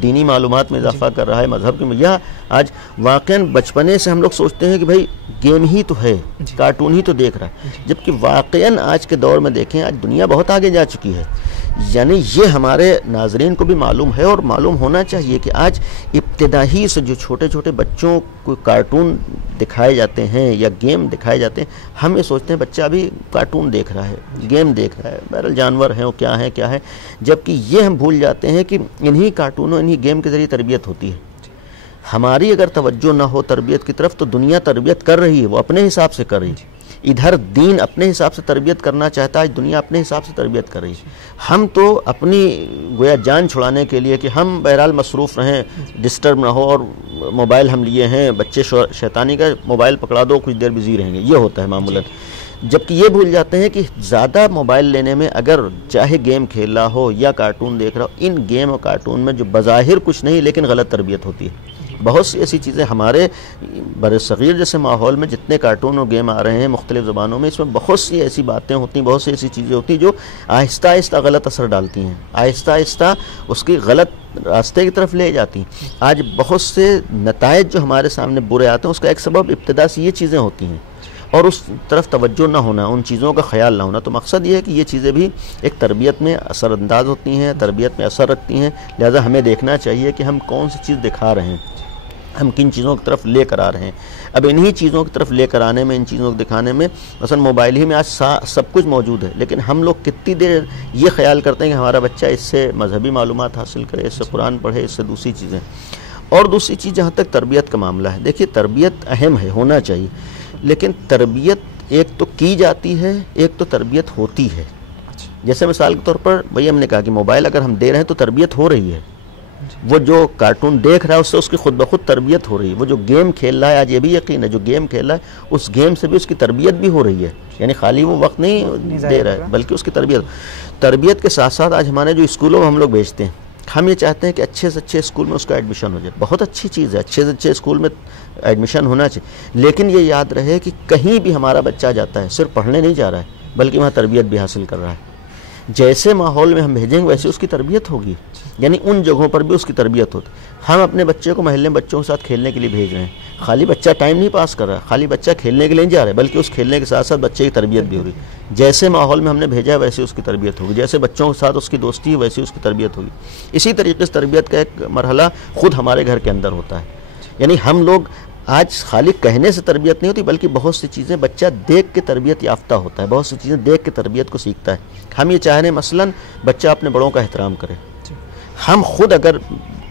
دینی معلومات میں اضافہ کر رہا ہے، مذہب کی یا آج واقعاً بچپنے سے ہم لوگ سوچتے ہیں کہ بھائی گیم ہی تو ہے، کارٹون ہی تو دیکھ رہا ہے، جبکہ واقعاً آج کے دور میں دیکھیں آج دنیا بہت آگے جا چکی ہے۔ یعنی یہ ہمارے ناظرین کو بھی معلوم ہے اور معلوم ہونا چاہیے کہ آج ابتدائی سے جو چھوٹے چھوٹے بچوں کو کارٹون دکھائے جاتے ہیں یا گیم دکھائے جاتے ہیں، ہم یہ سوچتے ہیں بچہ ابھی کارٹون دیکھ رہا ہے، گیم دیکھ رہا ہے، بہرحال جانور ہیں وہ کیا ہے، جبکہ یہ ہم بھول جاتے ہیں کہ انہی کارٹونوں انہی گیم کے ذریعے تربیت ہوتی ہے۔ ہماری اگر توجہ نہ ہو تربیت کی طرف تو دنیا تربیت کر رہی ہے، وہ اپنے حساب سے کر رہی ہے، ادھر دین اپنے حساب سے تربیت کرنا چاہتا ہے، دنیا اپنے حساب سے تربیت کر رہی ہے۔ ہم تو اپنی گویا جان چھڑانے کے لیے کہ ہم بہرحال مصروف رہیں، ڈسٹرب نہ ہو، اور موبائل ہم لیے ہیں، بچے شیطانی کا موبائل پکڑا دو کچھ دیر بزی رہیں گے، یہ ہوتا ہے معمولاً۔ جبکہ یہ بھول جاتے ہیں کہ زیادہ موبائل لینے میں اگر چاہے گیم کھیل رہا ہو یا کارٹون دیکھ رہا ہو، ان گیم اور کارٹون میں جو بظاہر کچھ نہیں لیکن غلط تربیت ہوتی ہے۔ بہت سی ایسی چیزیں ہمارے برصغیر جیسے ماحول میں جتنے کارٹون اور گیم آ رہے ہیں مختلف زبانوں میں، اس میں بہت سی ایسی باتیں ہوتی ہیں، بہت سی ایسی چیزیں ہوتی ہیں جو آہستہ آہستہ غلط اثر ڈالتی ہیں، آہستہ آہستہ اس کی غلط راستے کی طرف لے جاتی ہیں۔ آج بہت سے نتائج جو ہمارے سامنے برے آتے ہیں اس کا ایک سبب ابتدا سے یہ چیزیں ہوتی ہیں اور اس طرف توجہ نہ ہونا، ان چیزوں کا خیال نہ ہونا۔ تو مقصد یہ ہے کہ یہ چیزیں بھی ایک تربیت میں اثر انداز ہوتی ہیں، تربیت میں اثر رکھتی ہیں، لہذا ہمیں دیکھنا چاہیے کہ ہم کون سی چیز دکھا رہے ہیں، ہم کن چیزوں کی طرف لے کر آ رہے ہیں۔ اب انہی چیزوں کی طرف لے کر آنے میں، ان چیزوں کو دکھانے میں، مثلا موبائل ہی میں آج سب کچھ موجود ہے، لیکن ہم لوگ کتنی دیر یہ خیال کرتے ہیں کہ ہمارا بچہ اس سے مذہبی معلومات حاصل کرے، اس سے قرآن پڑھے، اس سے دوسری چیزیں۔ اور دوسری چیز جہاں تک تربیت کا معاملہ ہے، دیکھیے تربیت اہم ہے، ہونا چاہیے، لیکن تربیت ایک تو کی جاتی ہے، ایک تو تربیت ہوتی ہے۔ جیسے مثال کے طور پر بھئی ہم نے کہا کہ موبائل اگر ہم دے رہے ہیں تو تربیت ہو رہی ہے، وہ جو کارٹون دیکھ رہا ہے اس سے اس کی خود بخود تربیت ہو رہی ہے، وہ جو گیم کھیل رہا ہے، آج یہ بھی یقین ہے جو گیم کھیل رہا ہے اس گیم سے بھی اس کی تربیت بھی ہو رہی ہے، یعنی خالی وہ وقت نہیں دے رہا ہے بلکہ اس کی تربیت کے ساتھ ساتھ آج ہمارے جو اسکولوں میں ہم لوگ بھیجتے ہیں، ہم یہ چاہتے ہیں کہ اچھے سے اچھے اسکول میں اس کا ایڈمیشن ہو جائے، بہت اچھی چیز ہے، اچھے سے اچھے اسکول میں ایڈمیشن ہونا چاہیے، لیکن یہ یاد رہے کہ کہیں بھی ہمارا بچہ جاتا ہے صرف پڑھنے نہیں جا رہا ہے بلکہ وہاں تربیت بھی حاصل کر رہا ہے۔ جیسے ماحول میں ہم بھیجیں گے ویسے اس کی تربیت ہوگی، یعنی ان جگہوں پر بھی اس کی تربیت ہوتی۔ ہم اپنے بچے کو محلے میں بچوں کے ساتھ کھیلنے کے لیے بھیج رہے ہیں، خالی بچہ ٹائم نہیں پاس کر رہا، خالی بچہ کھیلنے کے لیے نہیں جا رہا ہے بلکہ اس کھیلنے کے ساتھ ساتھ بچے کی تربیت بھی ہو رہی ہے۔ جیسے ماحول میں ہم نے بھیجا ہے ویسے اس کی تربیت ہوگی، جیسے بچوں کے ساتھ اس کی دوستی ہے ویسے اس کی تربیت ہوگی۔ اسی طریقے سے تربیت کا ایک مرحلہ خود ہمارے گھر کے اندر ہوتا ہے، یعنی ہم لوگ آج خالی کہنے سے تربیت نہیں ہوتی بلکہ بہت سی چیزیں بچہ دیکھ کے تربیت یافتہ ہوتا ہے، بہت سی چیزیں دیکھ کے تربیت کو سیکھتا ہے۔ ہم یہ چاہ رہے ہیں مثلاً بچہ اپنے بڑوں کا احترام کرے، ہم خود اگر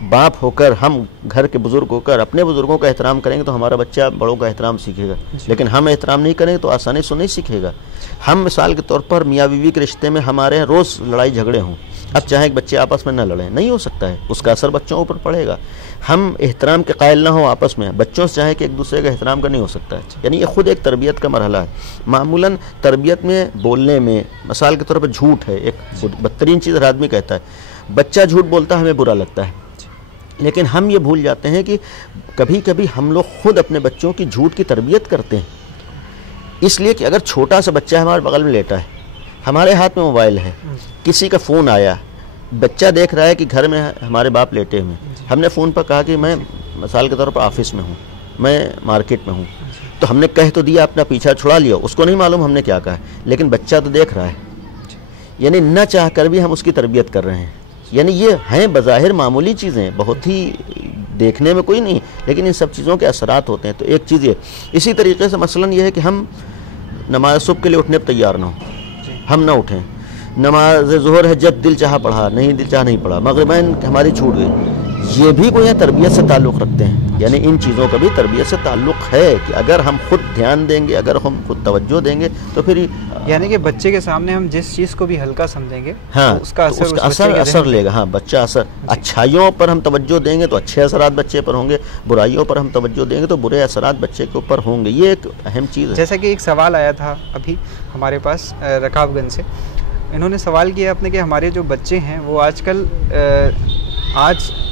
باپ ہو کر، ہم گھر کے بزرگ ہو کر اپنے بزرگوں کا احترام کریں گے تو ہمارا بچہ بڑوں کا احترام سیکھے گا، لیکن ہم احترام نہیں کریں گے تو آسانی سے نہیں سیکھے گا۔ ہم مثال کے طور پر میاں بیوی کے رشتے میں ہمارے روز لڑائی جھگڑے ہوں، اب چاہیں کہ بچے آپس میں نہ لڑیں، نہیں ہو سکتا ہے، اس کا اثر بچوں اوپر پڑے گا۔ ہم احترام کے قائل نہ ہوں آپس میں، بچوں سے چاہیں کہ ایک دوسرے کا احترام کا نہیں ہو سکتا ہے، یعنی یہ خود ایک تربیت کا مرحلہ ہے۔ معمولاً تربیت میں بولنے میں مثال کے طور پر جھوٹ ہے ایک بدترین چیز، ہر آدمی کہتا ہے، بچہ جھوٹ بولتا ہے ہمیں برا لگتا ہے، لیکن ہم یہ بھول جاتے ہیں کہ کبھی کبھی ہم لوگ خود اپنے بچوں کی جھوٹ کی تربیت کرتے ہیں، اس لیے کہ اگر چھوٹا سا بچہ ہمارے بغل میں لیٹا ہے، ہمارے ہاتھ میں موبائل ہے، کسی کا فون آیا، بچہ دیکھ رہا ہے کہ گھر میں ہمارے باپ لیٹے ہوئے ہیں، ہم نے فون پر کہا کہ میں مثال کے طور پر آفس میں ہوں، میں مارکیٹ میں ہوں، تو ہم نے کہہ تو دیا، اپنا پیچھا چھڑا لیا، اس کو نہیں معلوم ہم نے کیا کہا، لیکن بچہ تو دیکھ رہا ہے، یعنی نہ چاہ کر بھی ہم اس کی تربیت کر رہے ہیں۔ یعنی یہ ہیں بظاہر معمولی چیزیں، بہت ہی دیکھنے میں کوئی نہیں، لیکن ان سب چیزوں کے اثرات ہوتے ہیں۔ تو ایک چیز یہ، اسی طریقے سے مثلاً یہ ہے کہ ہم نماز صبح کے لیے اٹھنے پر تیار نہ ہوں، ہم نہ اٹھیں، نماز ظہر ہے جب دل چاہا پڑھا، نہیں دل چاہا نہیں پڑھا، مغربین ہماری چھوٹ گئی، یہ بھی کوئی تربیت سے تعلق رکھتے ہیں، یعنی ان چیزوں کا بھی تربیت سے تعلق ہے کہ اگر ہم خود دھیان دیں گے، اگر ہم خود توجہ دیں گے تو پھر یعنی کہ بچے کے سامنے ہم جس چیز کو بھی ہلکا سمجھیں گے ہاں اس کا اثر لے گا۔ ہاں بچہ اثر، اچھائیوں پر ہم توجہ دیں گے تو اچھے اثرات بچے پر ہوں گے، برائیوں پر ہم توجہ دیں گے تو برے اثرات بچے کے اوپر ہوں گے، یہ ایک اہم چیز ہے۔ جیسا کہ ایک سوال آیا تھا ابھی ہمارے پاس رکاب گنج سے، انہوں نے سوال کیا اپنے کہ ہمارے جو بچے ہیں وہ آج کل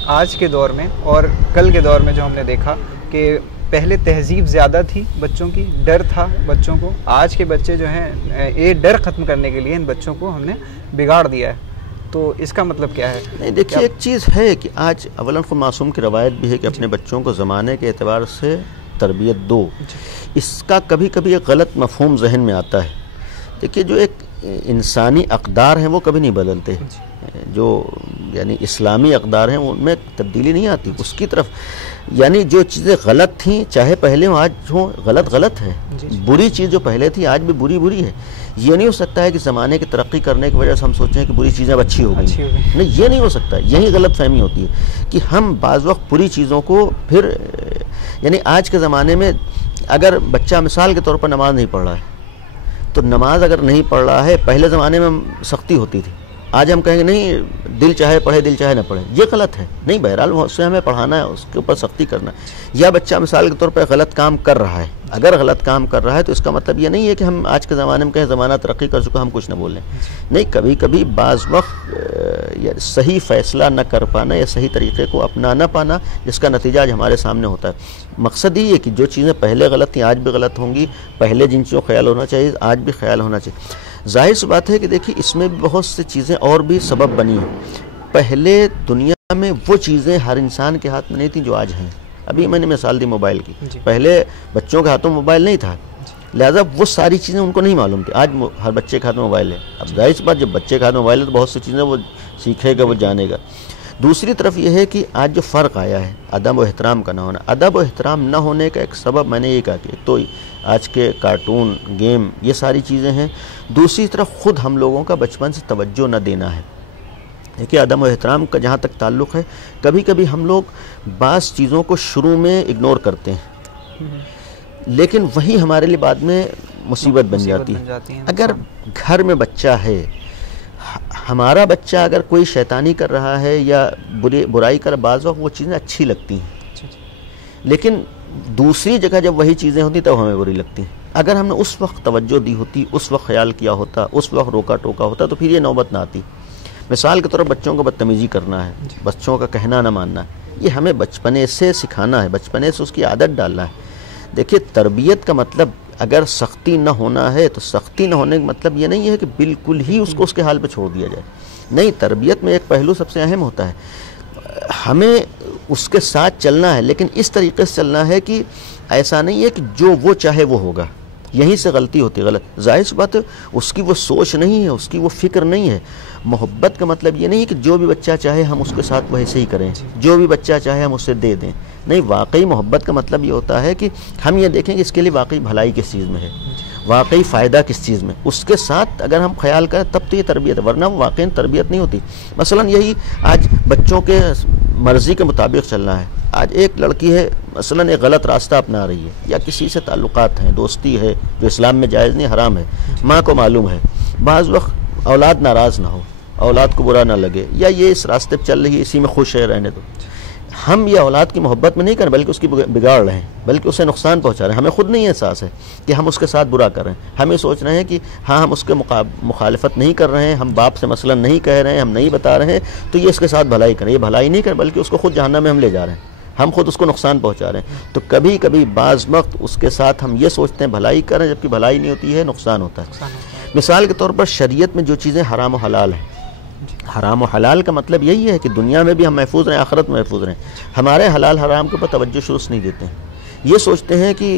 آج کے دور میں اور کل کے دور میں جو ہم نے دیکھا کہ پہلے تہذیب زیادہ تھی بچوں کی، ڈر تھا بچوں کو. آج کے بچے جو ہیں یہ ڈر ختم کرنے کے لیے ان بچوں کو ہم نے بگاڑ دیا ہے. تو اس کا مطلب کیا ہے؟ نہیں دیکھیے، ایک چیز ہے کہ آج اولاً خود معصوم کی روایت بھی ہے کہ اپنے بچوں کو زمانے کے اعتبار سے تربیت دو. اس کا کبھی کبھی ایک غلط مفہوم ذہن میں آتا ہے. دیکھیے، جو ایک انسانی اقدار ہیں وہ کبھی نہیں بدلتے. جو یعنی اسلامی اقدار ہیں ان میں تبدیلی نہیں آتی اس کی طرف. یعنی جو چیزیں غلط تھیں چاہے پہلے ہوں آج ہوں، غلط ہے. بری چیز جو پہلے تھی آج بھی بری ہے. یہ نہیں ہو سکتا ہے کہ زمانے کی ترقی کرنے کی وجہ سے ہم سوچیں کہ بری چیزیں اب اچھی ہو گئی. نہیں، یہ نہیں ہو سکتا. یہی غلط فہمی ہوتی ہے کہ ہم بعض وقت بری چیزوں کو پھر یعنی آج کے زمانے میں اگر بچہ مثال کے طور پر نماز نہیں پڑھ رہا ہے تو نماز اگر نہیں پڑھ رہا ہے، پہلے زمانے میں سختی ہوتی تھی. آج ہم کہیں گے نہیں، دل چاہے پڑھے دل چاہے نہ پڑھے. یہ غلط ہے. نہیں، بہرحال اس سے ہمیں پڑھانا ہے، اس کے اوپر سختی کرنا ہے. یا بچہ مثال کے طور پر غلط کام کر رہا ہے، اگر غلط کام کر رہا ہے تو اس کا مطلب یہ نہیں ہے کہ ہم آج کے زمانے میں کہیں زمانہ ترقی کر چکا ہم کچھ نہ بولیں. نہیں، کبھی کبھی بعض وقت صحیح فیصلہ نہ کر پانا یا صحیح طریقے کو اپنا نہ پانا، جس کا نتیجہ آج ہمارے سامنے ہوتا ہے. مقصد یہ ہے کہ جو چیزیں پہلے غلط تھیں آج بھی غلط ہوں گی. پہلے جن چیزوں کا خیال ہونا چاہیے آج بھی خیال ہونا چاہیے. ظاہر سی بات ہے کہ دیکھیے اس میں بھی بہت سی چیزیں اور بھی سبب بنی ہیں. پہلے دنیا میں وہ چیزیں ہر انسان کے ہاتھ میں نہیں تھیں جو آج ہیں. ابھی میں نے مثال دی موبائل کی. پہلے بچوں کے ہاتھوں موبائل نہیں تھا، لہذا وہ ساری چیزیں ان کو نہیں معلوم تھی. آج ہر بچے کے ہاتھ میں موبائل ہے. اب ظاہر سی بات جب بچے کے ہاتھ میں موبائل ہے تو بہت سی چیزیں وہ سیکھے گا، وہ جانے گا. دوسری طرف یہ ہے کہ آج جو فرق آیا ہے ادب و احترام کا نہ ہونا. ادب و احترام نہ ہونے کا ایک سبب میں نے یہ کہا کہ تو آج کے کارٹون، گیم، یہ ساری چیزیں ہیں. دوسری طرف خود ہم لوگوں کا بچپن سے توجہ نہ دینا ہے. دیکھیے، عدم و احترام کا جہاں تک تعلق ہے، کبھی کبھی ہم لوگ بعض چیزوں کو شروع میں اگنور کرتے ہیں لیکن وہی ہمارے لیے بعد میں مصیبت بن جاتی ہے. اگر گھر میں بچہ ہے، ہمارا بچہ اگر کوئی شیطانی کر رہا ہے یا برائی کر، بعض وقت وہ چیزیں اچھی لگتی ہیں لیکن دوسری جگہ جب وہی چیزیں ہوتی تب ہمیں بری لگتی ہیں. اگر ہم نے اس وقت توجہ دی ہوتی، اس وقت خیال کیا ہوتا، اس وقت روکا ٹوکا ہوتا تو پھر یہ نوبت نہ آتی. مثال کے طور پر بچوں کو بدتمیزی کرنا ہے، بچوں کا کہنا نہ ماننا ہے، یہ ہمیں بچپنے سے سکھانا ہے، بچپنے سے اس کی عادت ڈالنا ہے. دیکھیے، تربیت کا مطلب اگر سختی نہ ہونا ہے تو سختی نہ ہونے کا مطلب یہ نہیں ہے کہ بالکل ہی اس کو اس کے حال پہ چھوڑ دیا جائے. نہیں، تربیت میں ایک پہلو سب سے اہم ہوتا ہے، ہمیں اس کے ساتھ چلنا ہے لیکن اس طریقے سے چلنا ہے کہ ایسا نہیں ہے کہ جو وہ چاہے وہ ہوگا. یہیں سے غلطی ہوتی ہے. غلط ظاہر سی بات ہے، اس کی وہ سوچ نہیں ہے، اس کی وہ فکر نہیں ہے. محبت کا مطلب یہ نہیں ہے کہ جو بھی بچہ چاہے ہم اس کے ساتھ ویسے ہی کریں، جو بھی بچہ چاہے ہم اسے دے دیں. نہیں، واقعی محبت کا مطلب یہ ہوتا ہے کہ ہم یہ دیکھیں کہ اس کے لیے واقعی بھلائی کس چیز میں ہے، واقعی فائدہ کس چیز میں. اس کے ساتھ اگر ہم خیال کریں تب تو یہ تربیت ہے، ورنہ وہ واقعی تربیت نہیں ہوتی. مثلا یہی آج بچوں کے مرضی کے مطابق چلنا ہے. آج ایک لڑکی ہے مثلا ایک غلط راستہ اپنا رہی ہے یا کسی سے تعلقات ہیں، دوستی ہے جو اسلام میں جائز نہیں، حرام ہے. ماں کو معلوم ہے، بعض وقت اولاد ناراض نہ ہو، اولاد کو برا نہ لگے، یا یہ اس راستے پہ چل رہی ہے اسی میں خوش ہے، رہنے دو. ہم یہ اولاد کی محبت میں نہیں کر رہے بلکہ اس کی بگاڑ رہے ہیں، بلکہ اسے نقصان پہنچا رہے ہیں. ہمیں خود نہیں احساس ہے کہ ہم اس کے ساتھ برا کر رہے ہیں. ہم یہ سوچ رہے ہیں کہ ہاں ہم اس کے مخالفت نہیں کر رہے ہیں، ہم باپ سے مثلا نہیں کہہ رہے ہیں، ہم نہیں بتا رہے ہیں تو یہ اس کے ساتھ بھلائی کریں. یہ بھلائی نہیں کر بلکہ اس کو خود جہنم میں ہم لے جا رہے ہیں، ہم خود اس کو نقصان پہنچا رہے ہیں. تو کبھی کبھی بعض وقت اس کے ساتھ ہم یہ سوچتے ہیں بھلائی کریں جبکہ بھلائی نہیں ہوتی ہے، نقصان ہوتا ہے. مثال کے طور پر شریعت میں جو چیزیں حرام و حلال ہیں، حرام و حلال کا مطلب یہی ہے کہ دنیا میں بھی ہم محفوظ رہیں، آخرت میں محفوظ رہیں. ہمارے حلال حرام کے اوپر توجہ شروع نہیں دیتے ہیں. یہ سوچتے ہیں کہ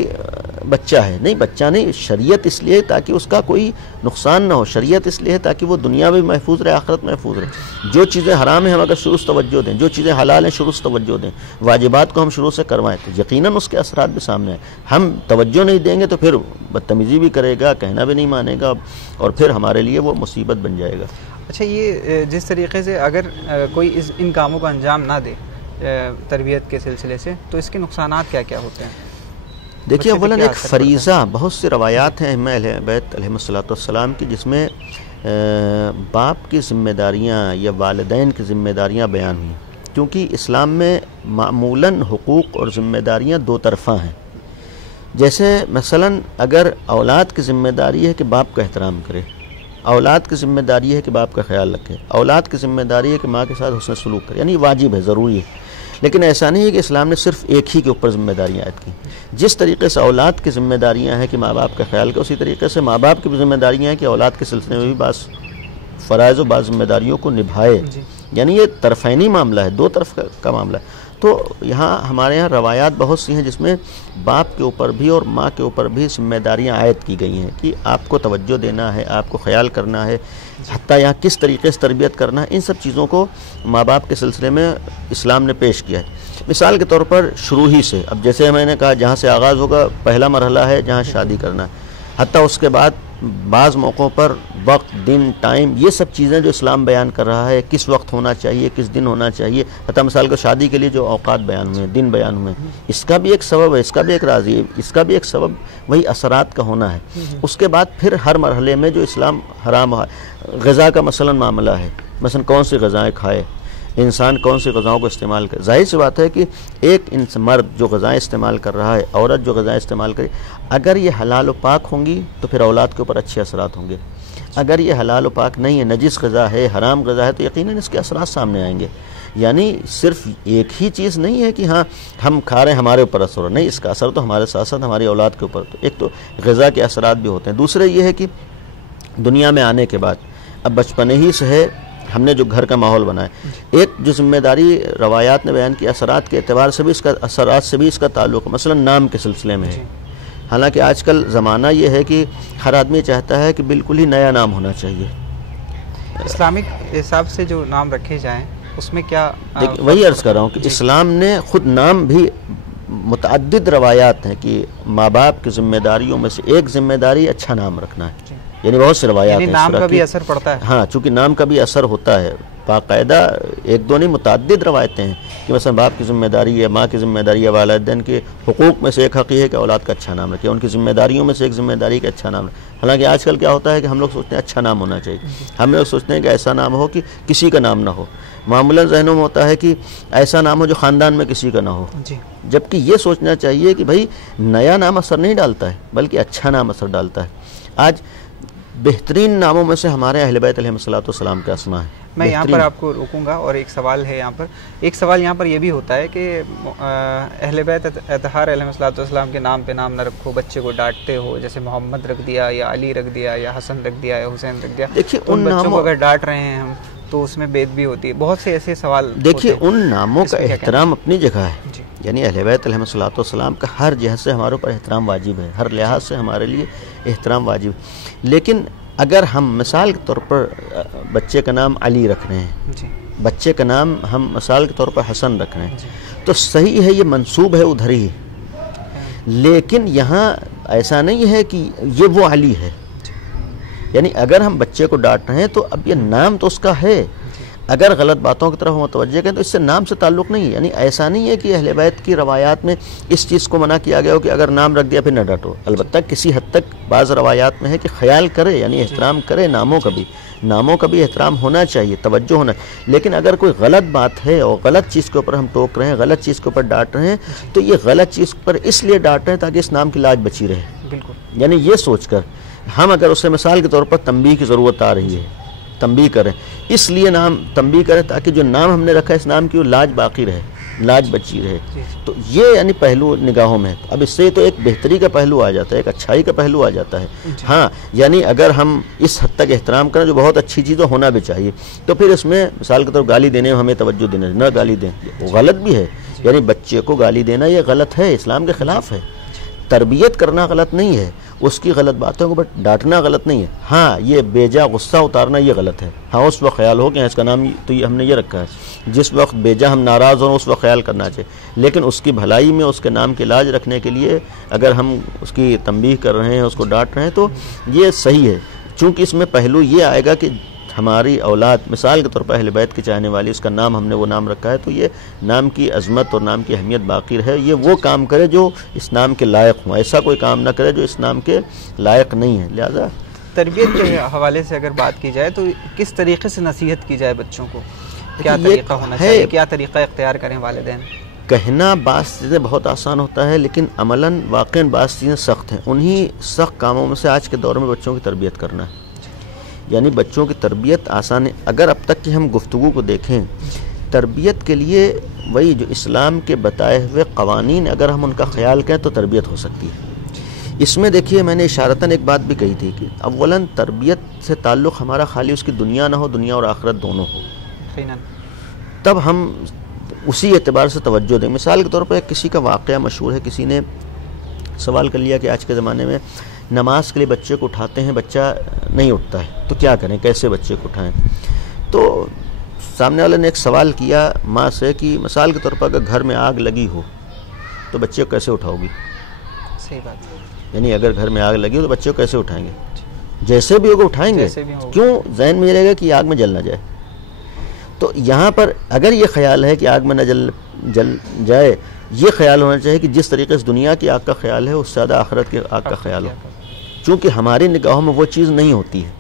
بچہ ہے. نہیں، بچہ نہیں. شریعت اس لیے تاکہ اس کا کوئی نقصان نہ ہو، شریعت اس لیے تاکہ وہ دنیا میں بھی محفوظ رہے، آخرت میں محفوظ رہے. جو چیزیں حرام ہیں ہم اگر شروع سے توجہ دیں، جو چیزیں حلال ہیں شروع سے توجہ دیں، واجبات کو ہم شروع سے کروائیں تو یقیناً اس کے اثرات بھی سامنے ہیں. ہم توجہ نہیں دیں گے تو پھر بدتمیزی بھی کرے گا، کہنا بھی نہیں مانے گا اور پھر ہمارے لیے وہ مصیبت بن جائے گا. اچھا، یہ جس طریقے سے اگر کوئی ان کاموں کو انجام نہ دے تربیت کے سلسلے سے تو اس کے نقصانات کیا کیا ہوتے ہیں؟ دیکھیے، اولاً ایک فریضہ، بہت سی روایات ہیں ائمہ اہل بیت علیہم الصلوۃ والسلام کی جس میں باپ کی ذمہ داریاں یا والدین کی ذمہ داریاں بیان ہوئی. کیونکہ اسلام میں معمولاً حقوق اور ذمہ داریاں دو طرفہ ہیں. جیسے مثلاً اگر اولاد کی ذمہ داری ہے کہ باپ کا احترام کرے، اولاد کی ذمہ داری ہے کہ باپ کا خیال رکھے، اولاد کی ذمہ داری ہے کہ ماں کے ساتھ حسن سلوک کرے، یعنی واجب ہے، ضروری ہے. لیکن ایسا نہیں ہے کہ اسلام نے صرف ایک ہی کے اوپر ذمہ داریاں عائد کی. جس طریقے سے اولاد کی ذمہ داریاں ہیں کہ ماں باپ کا خیال کرے، اسی طریقے سے ماں باپ کی بھی ذمہ داریاں ہیں کہ اولاد کے سلسلے میں بھی بعض فرائض و بعض ذمہ داریوں کو نبھائے. یعنی یہ طرفینی معاملہ ہے، دو طرف کا معاملہ ہے. تو یہاں ہمارے یہاں روایات بہت سی ہیں جس میں باپ کے اوپر بھی اور ماں کے اوپر بھی ذمہ داریاں عائد کی گئی ہیں کہ آپ کو توجہ دینا ہے، آپ کو خیال کرنا ہے، حتیٰ یہاں کس طریقے سے تربیت کرنا ہے، ان سب چیزوں کو ماں باپ کے سلسلے میں اسلام نے پیش کیا ہے. مثال کے طور پر شروع ہی سے، اب جیسے میں نے کہا جہاں سے آغاز ہوگا پہلا مرحلہ ہے جہاں شادی کرنا ہے، حتیٰ اس کے بعد بعض موقعوں پر وقت، دن، ٹائم، یہ سب چیزیں جو اسلام بیان کر رہا ہے، کس وقت ہونا چاہیے، کس دن ہونا چاہیے، حتیٰ مثال کو شادی کے لیے جو اوقات بیان ہوئے ہیں، دن بیان ہوئے ہیں، اس کا بھی ایک سبب ہے، اس کا بھی ایک راز ہے، اس کا بھی ایک سبب وہی اثرات کا ہونا ہے. اس کے بعد پھر ہر مرحلے میں جو اسلام حرام غذا کا مثلا معاملہ ہے، مثلا کون سی غذائیں کھائے، انسان کون سی غذاؤں کو استعمال کرے. ظاہر سی بات ہے کہ ایک مرد جو غذائیں استعمال کر رہا ہے، عورت جو غذائیں استعمال کرے، اگر یہ حلال و پاک ہوں گی تو پھر اولاد کے اوپر اچھے اثرات ہوں گے. اگر یہ حلال و پاک نہیں ہے، نجس غذا ہے، حرام غذا ہے، تو یقیناً اس کے اثرات سامنے آئیں گے. یعنی صرف ایک ہی چیز نہیں ہے کہ ہاں ہم کھا رہے ہیں ہمارے اوپر اثر ہو، نہیں، اس کا اثر تو ہمارے ساتھ ساتھ ہماری اولاد کے اوپر. تو ایک تو غذا کے اثرات بھی ہوتے ہیں. دوسرے یہ ہے کہ دنیا میں آنے کے بعد اب بچپنے ہی سے ہے ہم نے جو گھر کا ماحول بنایا، ایک جو ذمہ داری روایات نے بیان کی اثرات کے اعتبار سے بھی اس کا اثرات سے بھی اس کا تعلق مثلا نام کے سلسلے میں ہے. حالانکہ آج کل زمانہ یہ ہے کہ ہر آدمی چاہتا ہے کہ بالکل ہی نیا نام ہونا چاہیے. اسلامک حساب سے جو نام رکھے جائیں اس میں کیا وہی عرض کر رہا ہوں کہ اسلام نے خود نام بھی متعدد روایات ہیں کہ ماں باپ کی ذمہ داریوں میں سے ایک ذمہ داری اچھا نام رکھنا ہے. یعنی بہت سے روایات ہیں، نام کا بھی اثر پڑتا ہے. ہاں، چونکہ نام کا بھی اثر ہوتا ہے. باقاعدہ ایک دو نہیں متعدد روایتیں ہیں کہ مثلا باپ کی ذمہ داری ہے، ماں کی ذمہ داری ہے، والدین کے حقوق میں سے ایک حق یہ ہے کہ اولاد کا اچھا نام رکھے، ان کی ذمہ داریوں میں سے ایک ذمہ داری کہ اچھا نام رکھے. حالانکہ آج کل کیا ہوتا ہے کہ ہم لوگ سوچتے ہیں اچھا نام ہونا چاہیے، ہم لوگ سوچتے ہیں کہ ایسا نام ہو کہ کسی کا نام نہ ہو. معمولاً ذہنوں میں ہوتا ہے کہ ایسا نام ہو جو خاندان میں کسی کا نہ ہو. جبکہ یہ سوچنا چاہیے کہ بھائی نیا نام اثر نہیں ڈالتا ہے بلکہ اچھا نام اثر ڈالتا ہے. آج بہترین ناموں میں سے ہمارے اہل بیت علیہ السلام کے اسماء ہیں. میں یہاں پر آپ کو روکوں گا اور ایک سوال ہے یہاں پر. ایک سوال یہاں پر یہ بھی ہوتا ہے کہ اہل بیت اطہار علیہ السلام کے نام پہ نام نہ رکھو، بچے کو ڈانٹتے ہو، جیسے محمد رکھ دیا یا علی رکھ دیا یا حسن رکھ دیا یا حسین رکھ دیا. دیکھیے ان بچوں کو اگر ڈانٹ رہے ہیں ہم تو اس میں بید بھی ہوتی ہے. بہت سے ایسے سوال. دیکھیے ان ناموں کا احترام اپنی جگہ ہے. یعنی اہل بیت علیہ السلام کا ہر جہت سے ہمارے اوپر احترام واجب ہے، ہر لحاظ سے ہمارے لیے احترام واجب ہے. لیکن اگر ہم مثال کے طور پر بچے کا نام علی رکھ رہے ہیں، بچے کا نام ہم مثال کے طور پر حسن رکھ رہے ہیں، تو صحیح ہے، یہ منسوب ہے ادھر ہی. لیکن یہاں ایسا نہیں ہے کہ یہ وہ علی ہے. یعنی اگر ہم بچے کو ڈانٹ رہے ہیں تو اب یہ نام تو اس کا ہے. اگر غلط باتوں کی طرف متوجہ کریں تو اس سے نام سے تعلق نہیں ہے. یعنی ایسا نہیں ہے کہ اہل بیت کی روایات میں اس چیز کو منع کیا گیا ہو کہ اگر نام رکھ دیا پھر نہ ڈانٹو. البتہ کسی حد تک بعض روایات میں ہے کہ خیال کرے، یعنی احترام کرے ناموں کا بھی احترام ہونا چاہیے، توجہ ہونا. لیکن اگر کوئی غلط بات ہے اور غلط چیز کے اوپر ہم ٹوک رہے ہیں، غلط چیز کے اوپر ڈانٹ رہے ہیں، تو یہ غلط چیز پر اس لیے ڈانٹ رہے ہیں تاکہ اس نام کی لاج بچی رہے. بالکل. یعنی یہ سوچ کر ہم اگر اسے مثال کے طور پر تنبیہ کی ضرورت آ رہی ہے، تنبیہ کریں، اس لیے نام تنبیہ کریں تاکہ جو نام ہم نے رکھا ہے اس نام کی وہ لاج باقی رہے، لاج بچی رہے. تو یہ یعنی پہلو نگاہوں میں. اب اس سے تو ایک بہتری کا پہلو آ جاتا ہے، ایک اچھائی کا پہلو آ جاتا ہے. ہاں، یعنی اگر ہم اس حد تک احترام کریں جو بہت اچھی چیز ہونا بھی چاہیے، تو پھر اس میں مثال کے طور پر گالی دینے میں ہمیں توجہ دینا، نہ گالی دیں، وہ غلط بھی ہے. یعنی بچے کو گالی دینا یہ غلط ہے، اسلام کے خلاف ہے. تربیت کرنا غلط نہیں ہے، اس کی غلط باتوں کو بٹ ڈانٹنا غلط نہیں ہے. ہاں، یہ بیجا غصہ اتارنا یہ غلط ہے. ہاں، اس وقت خیال ہو کہ اس کا نام تو یہ ہم نے یہ رکھا ہے، جس وقت بیجا ہم ناراض ہوں اس وقت خیال کرنا چاہیے. لیکن اس کی بھلائی میں اس کے نام کی لاج رکھنے کے لیے اگر ہم اس کی تنبیہ کر رہے ہیں، اس کو ڈانٹ رہے ہیں، تو یہ صحیح ہے. چونکہ اس میں پہلو یہ آئے گا کہ ہماری اولاد مثال کے طور پر اہل بیت کی چاہنے والی، اس کا نام ہم نے وہ نام رکھا ہے، تو یہ نام کی عظمت اور نام کی اہمیت باقی رہے. یہ وہ کام کرے جو اس نام کے لائق ہوں، ایسا کوئی کام نہ کرے جو اس نام کے لائق نہیں ہے. لہذا تربیت کے حوالے سے اگر بات کی جائے تو کس طریقے سے نصیحت کی جائے بچوں کو؟ کیا طریقہ ہونا چاہیے؟ کیا طریقہ اختیار کریں والدین؟ کہنا بعض چیزیں بہت آسان ہوتا ہے، لیکن عملاً واقعاً بعض چیزیں سخت ہیں. انہی سخت کاموں میں سے آج کے دور میں بچوں کی تربیت کرنا ہے. یعنی بچوں کی تربیت آسان ہے. اگر اب تک کی ہم گفتگو کو دیکھیں، تربیت کے لیے وہی جو اسلام کے بتائے ہوئے قوانین اگر ہم ان کا خیال کریں تو تربیت ہو سکتی ہے۔ اس میں دیکھیے میں نے اشارتاً ایک بات بھی کہی تھی کہ اولاً تربیت سے تعلق ہمارا خالی اس کی دنیا نہ ہو، دنیا اور آخرت دونوں ہو، تب ہم اسی اعتبار سے توجہ دیں۔ مثال کے طور پر کسی کا واقعہ مشہور ہے، کسی نے سوال کر لیا کہ آج کے زمانے میں نماز کے لیے بچے کو اٹھاتے ہیں، بچہ نہیں اٹھتا ہے، تو کیا کریں، کیسے بچے کو اٹھائیں؟ تو سامنے والے نے ایک سوال کیا ماں سے کہ مثال کے طور پر اگر گھر میں آگ لگی ہو تو بچے کو کیسے اٹھاؤ گی؟ صحیح بات ہے، یعنی اگر گھر میں آگ لگی ہو تو بچے کو کیسے اٹھائیں گے؟ جیسے بھی ہوگا اٹھائیں گے، کیوں؟ ذہن میں یہ رہے گا کہ آگ میں جل نہ جائے۔ تو یہاں پر اگر یہ خیال ہے کہ آگ میں نہ جل جائے، یہ خیال ہونا چاہیے کہ جس طریقے سے دنیا کی آگ کا خیال ہے اس سے زیادہ آخرت کی آگ کا خیال ہو، چونکہ ہماری نگاہوں میں وہ چیز نہیں ہوتی ہے،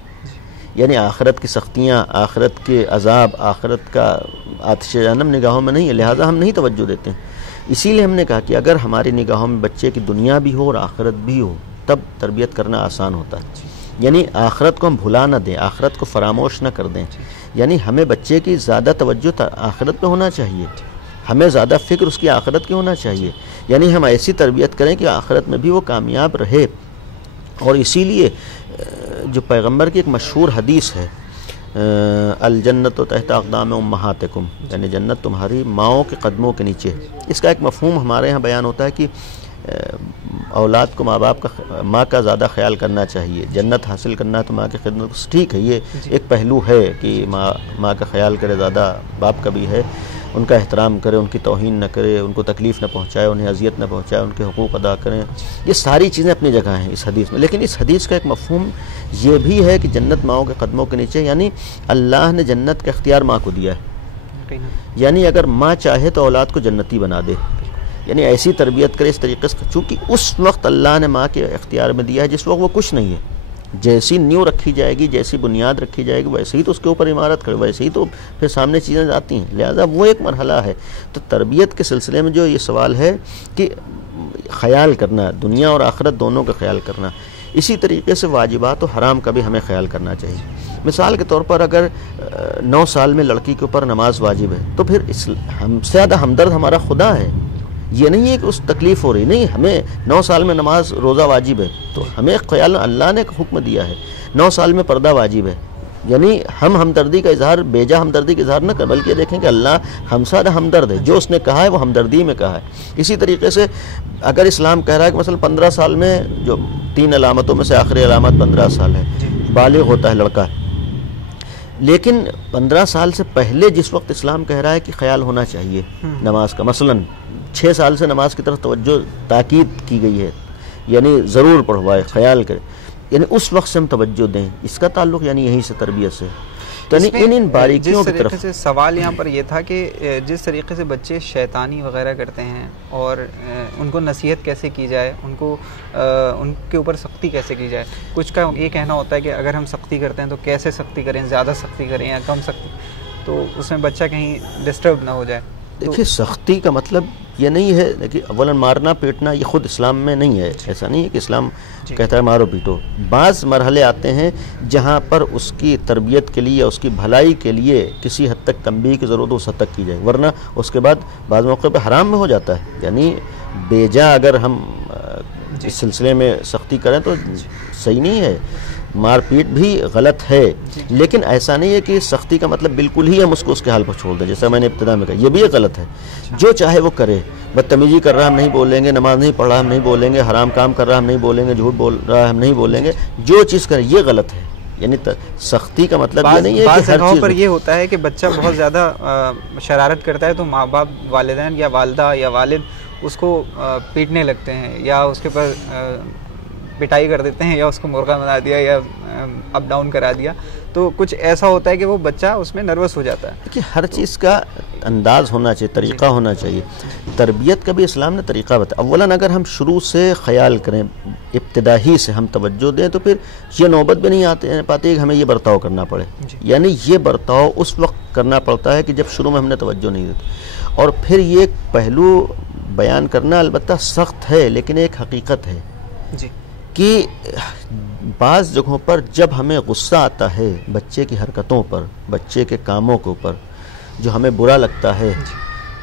یعنی آخرت کی سختیاں، آخرت کے عذاب، آخرت کا آتش جہنم نگاہوں میں نہیں ہے، لہٰذا ہم نہیں توجہ دیتے ہیں۔ اسی لیے ہم نے کہا کہ اگر ہماری نگاہوں میں بچے کی دنیا بھی ہو اور آخرت بھی ہو تب تربیت کرنا آسان ہوتا ہے، یعنی آخرت کو ہم بھلا نہ دیں، آخرت کو فراموش نہ کر دیں، یعنی ہمیں بچے کی زیادہ توجہ آخرت پہ ہونا چاہیے، ہمیں زیادہ فکر اس کی آخرت کی ہونا چاہیے، یعنی ہم ایسی تربیت کریں کہ آخرت میں بھی وہ کامیاب رہے۔ اور اسی لیے جو پیغمبر کی ایک مشہور حدیث ہے، الجنت تحت اقدام امہاتکم، یعنی جنت تمہاری ماؤں کے قدموں کے نیچے، اس کا ایک مفہوم ہمارے ہاں بیان ہوتا ہے کہ اولاد کو ماں کا زیادہ خیال کرنا چاہیے، جنت حاصل کرنا ہے تو ماں کی خدمت، ٹھیک ہے، یہ ایک پہلو ہے کہ ماں کا خیال کرے، زیادہ باپ کا بھی ہے، ان کا احترام کرے، ان کی توہین نہ کرے، ان کو تکلیف نہ پہنچائے، انہیں اذیت نہ پہنچائے، ان کے حقوق ادا کریں، یہ ساری چیزیں اپنی جگہ ہیں اس حدیث میں۔ لیکن اس حدیث کا ایک مفہوم یہ بھی ہے کہ جنت ماؤں کے قدموں کے نیچے، یعنی اللہ نے جنت کا اختیار ماں کو دیا ہے، یعنی اگر ماں چاہے تو اولاد کو جنتی بنا دے، یعنی ایسی تربیت کرے اس طریقے سے، چونکہ اس وقت اللہ نے ماں کے اختیار میں دیا ہے جس وقت وہ کچھ نہیں ہے، جیسی نیو رکھی جائے گی، جیسی بنیاد رکھی جائے گی، ویسے ہی تو اس کے اوپر عمارت کرے، ویسے ہی تو پھر سامنے چیزیں آتی ہیں، لہذا وہ ایک مرحلہ ہے۔ تو تربیت کے سلسلے میں جو یہ سوال ہے کہ خیال کرنا، دنیا اور آخرت دونوں کا خیال کرنا، اسی طریقے سے واجبات و حرام کا بھی ہمیں خیال کرنا چاہیے۔ مثال کے طور پر اگر 9 سال میں لڑکی کے اوپر نماز واجب ہے تو پھر ہم سے زیادہ ہمدرد ہمارا خدا ہے، یہ نہیں ہے کہ اس تکلیف ہو رہی، نہیں، ہمیں 9 سال میں نماز روزہ واجب ہے تو ہمیں خیال، اللہ نے حکم دیا ہے، 9 سال میں پردہ واجب ہے، یعنی ہم ہمدردی کا اظہار، بیجا ہمدردی کا اظہار نہ کریں، بلکہ دیکھیں کہ اللہ ہم سے زیادہ ہمدرد ہے، جو اس نے کہا ہے وہ ہمدردی میں کہا ہے۔ اسی طریقے سے اگر اسلام کہہ رہا ہے کہ مثلا 15 سال میں جو 3 علامتوں میں سے آخری علامت 15 سال ہے، بالغ ہوتا ہے لڑکا، لیکن 15 سال سے پہلے جس وقت اسلام کہہ رہا ہے کہ خیال ہونا چاہیے نماز کا، مثلاً 6 سال سے نماز کی طرف توجہ تاکید کی گئی ہے، یعنی ضرور پڑھوائے، خیال کرے، یعنی اس وقت سے ہم توجہ دیں، اس کا تعلق یعنی یہیں سے تربیت سے، یعنی ان باریکیوں کی طرف۔ سوال یہاں پر یہ تھا کہ جس طریقے سے بچے شیطانی وغیرہ کرتے ہیں اور ان کو نصیحت کیسے کی جائے، ان کے اوپر سختی کیسے کی جائے، کچھ کا یہ کہنا ہوتا ہے کہ اگر ہم سختی کرتے ہیں تو کیسے سختی کریں، زیادہ سختی کریں یا کم سختی، تو اس میں بچہ کہیں ڈسٹرب نہ ہو جائے۔ دیکھیے سختی کا مطلب یہ نہیں ہے کہ اولا مارنا پیٹنا، یہ خود اسلام میں نہیں ہے، ایسا نہیں ہے کہ اسلام کہتا ہے مارو پیٹو، بعض مرحلے آتے ہیں جہاں پر اس کی تربیت کے لیے، اس کی بھلائی کے لیے کسی حد تک تنبیہ کی ضرورت اس حد تک کی جائے، ورنہ اس کے بعد بعض موقع پہ حرام میں ہو جاتا ہے، یعنی بیجا اگر ہم اس سلسلے میں سختی کریں تو صحیح نہیں ہے، مار پیٹ بھی غلط ہے، لیکن ایسا نہیں ہے کہ سختی کا مطلب بالکل ہی ہم اس کو اس کے حال پر چھوڑ دیں، جیسا میں نے ابتدا میں کہا، یہ بھی غلط ہے، جو چاہے وہ کرے، بدتمیزی کر رہا ہم نہیں بولیں گے، نماز نہیں پڑھ رہا ہم نہیں بولیں گے، حرام کام کر رہا ہم نہیں بولیں گے، جھوٹ بول رہا ہم نہیں بولیں گے، جو چیز کرے یہ غلط ہے، یعنی سختی کا مطلب یہ نہیں ہے کہ ہر جگہوں پر یہ ہوتا ہے کہ بچہ بہت زیادہ شرارت کرتا ہے تو ماں باپ، والدین یا والدہ یا والد اس کو پیٹنے لگتے ہیں یا اس کے اوپر پٹائی کر دیتے ہیں یا اس کو مرغا بنا دیا یا اپ ڈاؤن کرا دیا، تو کچھ ایسا ہوتا ہے کہ وہ بچہ اس میں نروس ہو جاتا ہے۔ کہ ہر چیز کا انداز ہونا چاہیے، طریقہ ہونا چاہیے، تربیت کا بھی اسلام نے طریقہ بتایا۔ اولاً اگر ہم شروع سے خیال کریں، ابتدا ہی سے ہم توجہ دیں تو پھر یہ نوبت بھی نہیں پاتی کہ ہمیں یہ برتاؤ کرنا پڑے، یعنی یہ برتاؤ اس وقت کرنا پڑتا ہے کہ جب شروع میں ہم نے توجہ نہیں دی، اور پھر یہ ایک پہلو بیان کرنا البتہ سخت ہے لیکن ایک حقیقت ہے کہ بعض جگہوں پر جب ہمیں غصہ آتا ہے بچے کی حرکتوں پر، بچے کے کاموں کے اوپر، جو ہمیں برا لگتا ہے،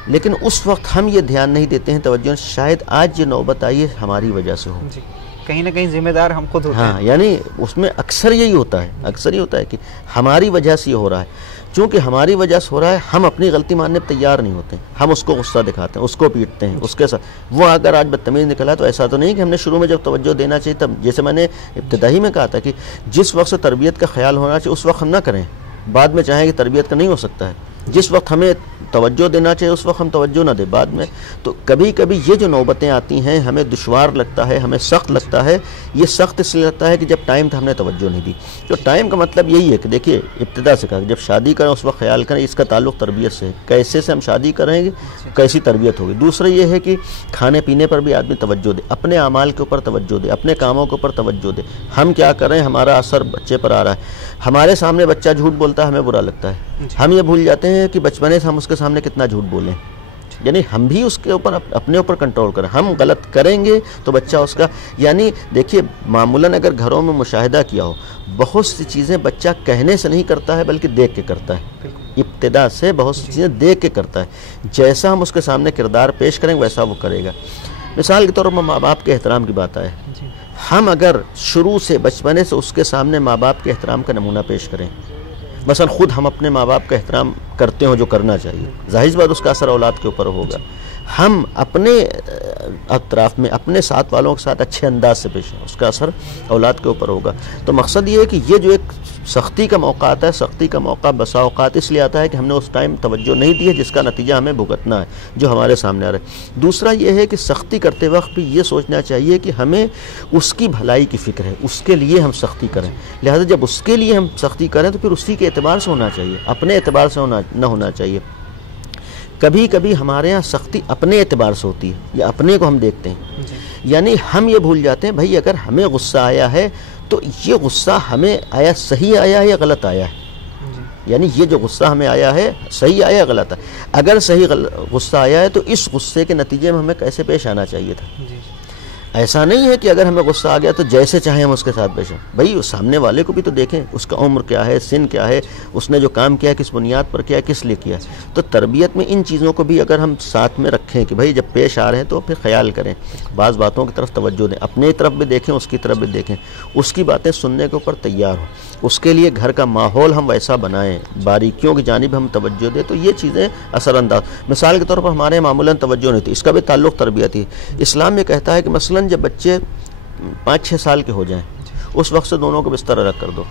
لیکن اس وقت ہم یہ دھیان نہیں دیتے ہیں، توجہ، شاید آج یہ نوبت آئی ہے ہماری وجہ سے ہو، جی کہیں نہ کہیں ذمہ دار ہم خود ہوتے ہیں۔ ہاں، یعنی اس میں اکثر یہی ہوتا ہے کہ ہماری وجہ سے یہ ہو رہا ہے۔ چونکہ ہماری وجہ سے ہو رہا ہے، ہم اپنی غلطی ماننے پر تیار نہیں ہوتے، ہم اس کو غصہ دکھاتے ہیں، اس کو پیٹتے ہیں، اس کے ساتھ وہ اگر آج بدتمیز نکلا تو ایسا تو نہیں کہ ہم نے شروع میں جب توجہ دینا چاہیے تب، جیسے میں نے ابتدائی میں کہا تھا کہ جس وقت سے تربیت کا خیال ہونا چاہیے اس وقت ہم نہ کریں، بعد میں چاہیں کہ تربیت کا نہیں ہو سکتا ہے۔ جس وقت ہمیں توجہ دینا چاہیے اس وقت ہم توجہ نہ دیں بعد میں۔ تو کبھی کبھی یہ جو نوبتیں آتی ہیں ہمیں دشوار لگتا ہے، ہمیں سخت لگتا ہے۔ یہ سخت اس لیے لگتا ہے کہ جب ٹائم تھا ہم نے توجہ نہیں دی۔ تو ٹائم کا مطلب یہی ہے کہ دیکھیے ابتدا سے کہا کہ جب شادی کریں اس وقت خیال کریں اس کا تعلق تربیت سے ہے، کیسے سے ہم شادی کریں گے کیسی تربیت ہوگی۔ دوسرا یہ ہے کہ کھانے پینے پر بھی آدمی توجہ دے، اپنے اعمال کے اوپر توجہ دے، اپنے کاموں کے اوپر توجہ دے، ہم کیا کر رہے ہیں ہمارا اثر بچے پر آ رہا ہے۔ ہمارے سامنے بچہ جھوٹ بولتا ہے ہمیں برا لگتا ہے، ہم یہ بھول جاتے ہیں کہ بچپنے سے ہم اس کے سامنے کتنا جھوٹ بولیں، یعنی ہم بھی اس کے اوپر اپنے اوپر کنٹرول کریں۔ ہم غلط کریں گے تو بچہ اس کا، یعنی دیکھیے معمولاً اگر گھروں میں مشاہدہ کیا ہو بہت سی چیزیں بچہ کہنے سے نہیں کرتا ہے بلکہ دیکھ کے کرتا ہے، ابتدا سے بہت سی چیزیں دیکھ کے کرتا ہے۔ جیسا ہم اس کے سامنے کردار پیش کریں ویسا وہ کرے گا۔ مثال کے طور پر ماں باپ کے احترام کی بات آئے، ہم اگر شروع سے بچپنے سے اس کے سامنے ماں باپ کے احترام کا نمونہ پیش کریں، مثلا خود ہم اپنے ماں باپ کا احترام کرتے ہوں جو کرنا چاہیے، ظاہر سی بات اس کا اثر اولاد کے اوپر ہوگا۔ ہم اپنے اطراف میں اپنے ساتھ والوں کے ساتھ اچھے انداز سے پیش ہیں، اس کا اثر اولاد کے اوپر ہوگا۔ تو مقصد یہ ہے کہ یہ جو ایک سختی کا موقع آتا ہے، سختی کا موقع بسا اوقات اس لیے آتا ہے کہ ہم نے اس ٹائم توجہ نہیں دی ہے جس کا نتیجہ ہمیں بھگتنا ہے جو ہمارے سامنے آ رہا ہے۔ دوسرا یہ ہے کہ سختی کرتے وقت بھی یہ سوچنا چاہیے کہ ہمیں اس کی بھلائی کی فکر ہے، اس کے لیے ہم سختی کریں، لہذا جب اس کے لیے ہم سختی کریں تو پھر اسی کے اعتبار سے ہونا چاہیے، اپنے اعتبار سے نہ ہونا چاہیے۔ کبھی کبھی ہمارے ہاں سختی اپنے اعتبار سے ہوتی ہے یا اپنے کو ہم دیکھتے ہیں، یعنی ہم یہ بھول جاتے ہیں بھائی اگر ہمیں غصہ آیا ہے تو یہ غصہ ہمیں آیا صحیح آیا ہے یا غلط آیا ہے، یعنی یہ جو غصہ ہمیں آیا ہے صحیح آیا یا غلط ہے۔ اگر صحیح غصہ آیا ہے تو اس غصے کے نتیجے میں ہمیں کیسے پیش آنا چاہیے تھا۔ ایسا نہیں ہے کہ اگر ہمیں غصہ آ گیا تو جیسے چاہیں ہم اس کے ساتھ پیش آئیں، بھائی اس سامنے والے کو بھی تو دیکھیں، اس کا عمر کیا ہے، سن کیا ہے، اس نے جو کام کیا ہے کس بنیاد پر کیا ہے، کس لیے کیا ہے۔ تو تربیت میں ان چیزوں کو بھی اگر ہم ساتھ میں رکھیں کہ بھائی جب پیش آ رہے ہیں تو پھر خیال کریں، بعض باتوں کی طرف توجہ دیں، اپنے طرف بھی دیکھیں اس کی طرف بھی دیکھیں، اس کی باتیں سننے کے اوپر تیار ہوں، اس کے لیے گھر کا ماحول ہم ویسا بنائیں، باریکیوں کی جانب ہم توجہ دیں، تو یہ چیزیں اثر انداز۔ مثال کے طور پر ہمارے معمولاً توجہ نہیں تھی، اس کا بھی تعلق تربیتی۔ اسلام یہ کہتا ہے کہ مثلاً جب بچے 5-6 سال کے ہو جائیں اس وقت سے دونوں کو بستر الگ کر دو،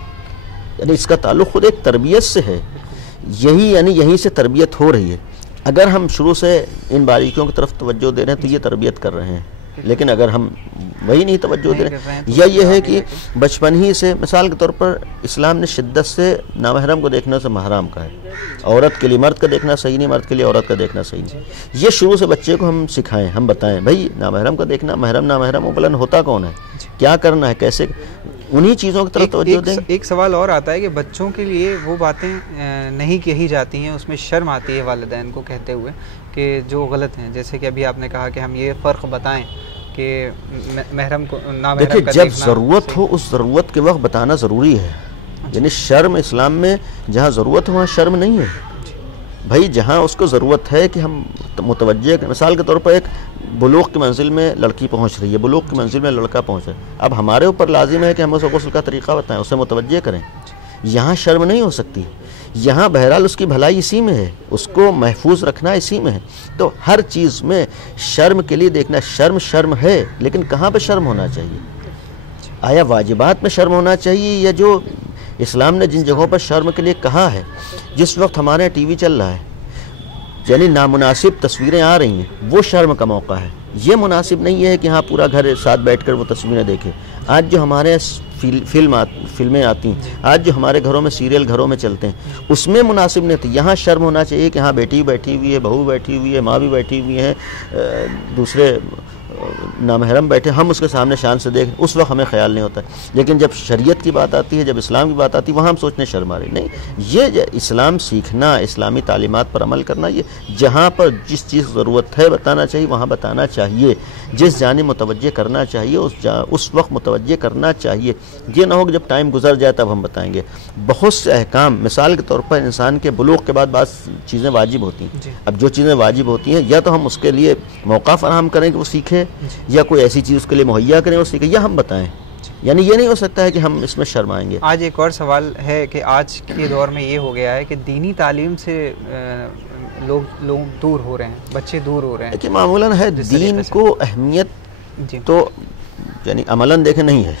یعنی اس کا تعلق خود ایک تربیت سے ہے، یہیں سے تربیت ہو رہی ہے۔ اگر ہم شروع سے ان باریکیوں کی طرف توجہ دے رہے ہیں تو یہ تربیت کر رہے ہیں، لیکن اگر ہم وہی نہیں توجہ دے رہے ہیں یا یہ ہے کہ بچپن ہی سے، مثال کے طور پر اسلام نے شدت سے نامحرم کو دیکھنے سے محرام کہا ہے، عورت کے لیے مرد کا دیکھنا صحیح نہیں، مرد کے لیے عورت کا دیکھنا صحیح نہیں۔ یہ شروع سے بچے کو ہم سکھائیں، ہم بتائیں بھائی نامحرم کا دیکھنا، محرم نامحرم اوپلن ہوتا کون ہے، کیا کرنا ہے، کیسے، انہی چیزوں کی طرف توجہ دیں۔ ایک سوال اور آتا ہے کہ بچوں کے لیے وہ باتیں نہیں کہی جاتی ہیں، اس میں شرم آتی ہے والدین کو کہتے ہوئے کہ جو غلط ہیں، جیسے کہ ابھی آپ نے کہا کہ ہم یہ فرق بتائیں کہ محرم کو نامحرم کا دیکھنا، دیکھیں جب ضرورت ہو اس ضرورت کے وقت بتانا ضروری ہے، یعنی شرم اسلام میں جہاں ضرورت ہو وہاں شرم نہیں ہے، بھائی جہاں اس کو ضرورت ہے کہ ہم متوجہ کریں۔ مثال کے طور پر ایک بلوغ کی منزل میں لڑکی پہنچ رہی ہے، بلوغ کی منزل میں لڑکا پہنچ رہا ہے، اب ہمارے اوپر لازم ہے کہ ہم اسے غسل کا طریقہ بتائیں، اسے متوجہ کریں، یہاں شرم نہیں ہو سکتی، یہاں بہرحال اس کی بھلائی اسی میں ہے، اس کو محفوظ رکھنا اسی میں ہے۔ تو ہر چیز میں شرم کے لیے دیکھنا، شرم ہے لیکن کہاں پہ شرم ہونا چاہیے، آیا واجبات میں شرم ہونا چاہیے یا جو اسلام نے جن جگہوں پر شرم کے لیے کہا ہے، جس وقت ہمارے ٹی وی چل رہا ہے یعنی نامناسب تصویریں آ رہی ہیں وہ شرم کا موقع ہے، یہ مناسب نہیں ہے کہ ہاں پورا گھر ساتھ بیٹھ کر وہ تصویریں دیکھے۔ آج جو ہمارے فلمیں آتی ہیں، آج جو ہمارے گھروں میں سیریل گھروں میں چلتے ہیں اس میں مناسب نہیں تھی، یہاں شرم ہونا چاہیے کہ ہاں بیٹی بیٹھی ہوئی ہے، بہو بیٹھی ہوئی ہے، ماں بھی بیٹھی ہوئی ہیں، دوسرے نامحرم بیٹھے ہم اس کے سامنے شان سے دیکھیں، اس وقت ہمیں خیال نہیں ہوتا ہے. لیکن جب شریعت کی بات آتی ہے، جب اسلام کی بات آتی ہے، وہاں ہم سوچنے شرم آ رہی. نہیں، یہ اسلام سیکھنا، اسلامی تعلیمات پر عمل کرنا، یہ جہاں پر جس چیز ضرورت ہے بتانا چاہیے وہاں بتانا چاہیے، جس جانب متوجہ کرنا چاہیے اس وقت متوجہ کرنا چاہیے. یہ نہ ہو کہ جب ٹائم گزر جائے تب ہم بتائیں گے. بہت سے احکام، مثال کے طور پر انسان کے بلوغ کے بعد بعض چیزیں واجب ہوتی ہیں. اب جو چیزیں واجب ہوتی ہیں یا تو ہم اس کے لیے موقع فراہم کریں کہ وہ سیکھے، یا کوئی ایسی چیز اس کے لیے مہیا کریں وہ سیکھے، یا ہم بتائیں. یعنی یہ نہیں ہو سکتا ہے کہ ہم اس میں شرمائیں گے. آج ایک اور سوال ہے کہ آج کے دور میں یہ ہو گیا ہے کہ دینی تعلیم سے لوگ دور ہو رہے ہیں، بچے دور ہو رہے ہیں. کہ معمولاً ہے دین کو اہمیت تو یعنی عملاً دیکھیں نہیں ہے،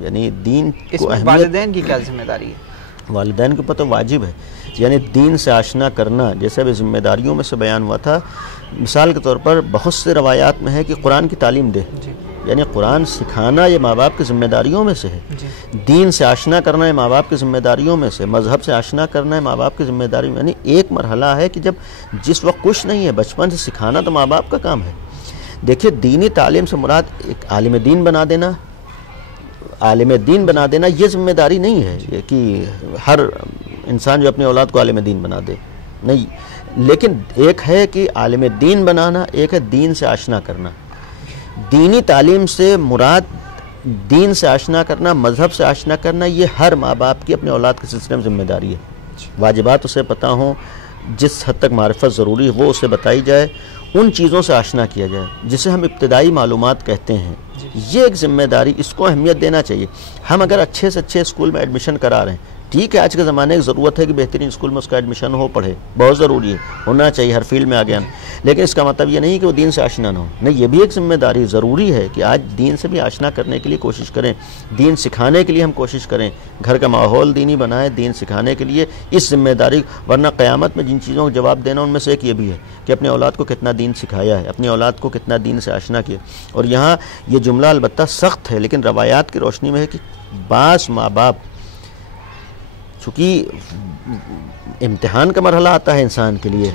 یعنی دین کو اہمیت. والدین کی کیا ذمہ داری ہے؟ والدین کے اوپر تو واجب ہے، یعنی دین سے آشنا کرنا. جیسے ابھی ذمہ داریوں میں سے بیان ہوا تھا، مثال کے طور پر بہت سے روایات میں ہے کہ قرآن کی تعلیم دے، یعنی قرآن سکھانا یہ ماں باپ کی ذمہ داریوں میں سے ہے. دین سے آشنا کرنا یہ ماں باپ کی ذمہ داریوں میں سے، مذہب سے آشنا کرنا ہے ماں باپ کی ذمہ داری. یعنی ایک مرحلہ ہے کہ جس وقت کچھ نہیں ہے، بچپن سے سکھانا تو ماں باپ کا کام ہے. دیکھیے دینی تعلیم سے مراد ایک عالم دین بنا دینا، عالم دین بنا دینا یہ ذمہ داری نہیں ہے کہ ہر انسان جو اپنی اولاد کو عالم دین بنا دے، نہیں. لیکن ایک ہے کہ عالم دین بنانا، ایک ہے دین سے آشنا کرنا. دینی تعلیم سے مراد دین سے آشنا کرنا، مذہب سے آشنا کرنا، یہ ہر ماں باپ کی اپنے اولاد کے سلسلے میں ذمہ داری ہے. واجبات اسے پتہ ہوں، جس حد تک معرفت ضروری ہے وہ اسے بتائی جائے، ان چیزوں سے آشنا کیا جائے جسے ہم ابتدائی معلومات کہتے ہیں. یہ ایک ذمہ داری، اس کو اہمیت دینا چاہیے. ہم اگر اچھے سے اچھے اسکول میں ایڈمیشن کرا رہے ہیں، ٹھیک ہے، آج کے زمانے کی ضرورت ہے کہ بہترین اسکول میں اس کا ایڈمیشن ہو، پڑھے، بہت ضروری ہے، ہونا چاہیے، ہر فیلڈ میں آ گیا. لیکن اس کا مطلب یہ نہیں کہ وہ دین سے آشنا نہ ہو. نہیں، یہ بھی ایک ذمہ داری ضروری ہے کہ آج دین سے بھی آشنا کرنے کے لیے کوشش کریں، دین سکھانے کے لیے ہم کوشش کریں، گھر کا ماحول دینی بنائیں دین سکھانے کے لیے. اس ذمہ داری، ورنہ قیامت میں جن چیزوں کا جواب دینا ان میں سے ایک یہ بھی ہے کہ اپنے اولاد کو کتنا دین سکھایا ہے، اپنی اولاد کو کتنا دین سے آشنا کیا. اور یہاں یہ جملہ البتہ سخت ہے، لیکن روایات کی روشنی میں ہے کہ بعض ماں باپ، چونکہ امتحان کا مرحلہ آتا ہے انسان کے لیے،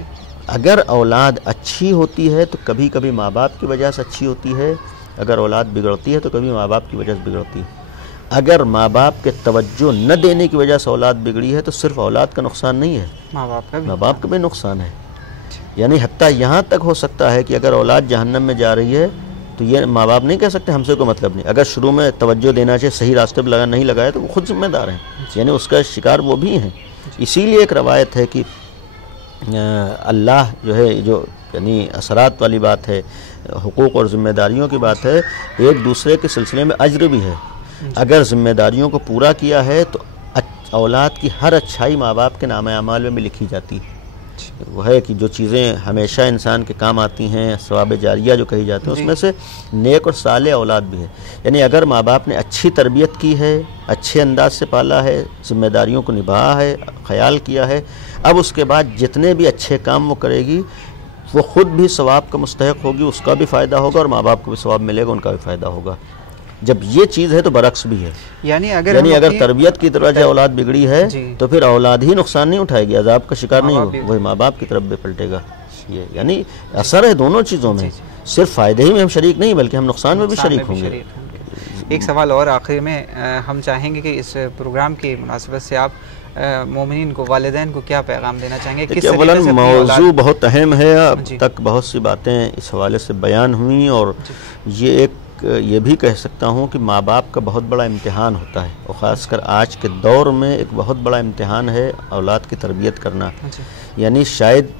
اگر اولاد اچھی ہوتی ہے تو کبھی کبھی ماں باپ کی وجہ سے اچھی ہوتی ہے، اگر اولاد بگڑتی ہے تو کبھی ماں باپ کی وجہ سے بگڑتی ہے. اگر ماں باپ کے توجہ نہ دینے کی وجہ سے اولاد بگڑی ہے تو صرف اولاد کا نقصان نہیں ہے، ماں باپ کا بھی نقصان ہے. یعنی حتیٰ یہاں تک ہو سکتا ہے کہ اگر اولاد جہنم میں جا رہی ہے تو یہ ماں باپ نہیں کہہ سکتے ہم سے کوئی مطلب نہیں. اگر شروع میں توجہ دینا چاہیے، صحیح راستے پہ نہیں لگایا تو وہ خود ذمہ دار ہیں، یعنی اس کا شکار وہ بھی ہیں. اسی لیے ایک روایت ہے کہ اللہ جو ہے، جو یعنی اثرات والی بات ہے، حقوق اور ذمہ داریوں کی بات ہے، ایک دوسرے کے سلسلے میں اجر بھی ہے. اگر ذمہ داریوں کو پورا کیا ہے تو اولاد کی ہر اچھائی ماں باپ کے نامہ اعمال میں بھی لکھی جاتی ہے. وہ ہے کہ جو چیزیں ہمیشہ انسان کے کام آتی ہیں، ثواب جاریہ جو کہی جاتی ہیں، اس میں سے نیک اور صالح اولاد بھی ہے. یعنی اگر ماں باپ نے اچھی تربیت کی ہے، اچھے انداز سے پالا ہے، ذمہ داریوں کو نبھایا ہے، خیال کیا ہے، اب اس کے بعد جتنے بھی اچھے کام وہ کرے گی وہ خود بھی ثواب کا مستحق ہوگی، اس کا بھی فائدہ ہوگا اور ماں باپ کو بھی ثواب ملے گا، ان کا بھی فائدہ ہوگا. جب یہ چیز ہے تو برعکس بھی ہے. یعنی اگر تربیت کی طرف اولاد بگڑی ہے تو پھر اولاد ہی نقصان نہیں اٹھائے گی، عذاب کا شکار نہیں ہوگا، وہی ماں باپ کی طرف بھی پلٹے گا. یہ یعنی اثر ہے دونوں چیزوں میں، صرف فائدے ہی میں ہم شریک نہیں بلکہ ہم نقصان میں بھی شریک ہوں گے. ایک سوال اور آخر میں ہم چاہیں گے کہ اس پروگرام کی مناسبت سے آپ مومنین کو، والدین کو کیا پیغام دینا چاہیں گے؟ کہ اولاً موضوع بہت اہم ہے، اب تک بہت سی باتیں اس حوالے سے بیان ہوئیں، اور یہ بھی کہہ سکتا ہوں کہ ماں باپ کا بہت بڑا امتحان ہوتا ہے، اور خاص کر آج کے دور میں ایک بہت بڑا امتحان ہے اولاد کی تربیت کرنا. یعنی شاید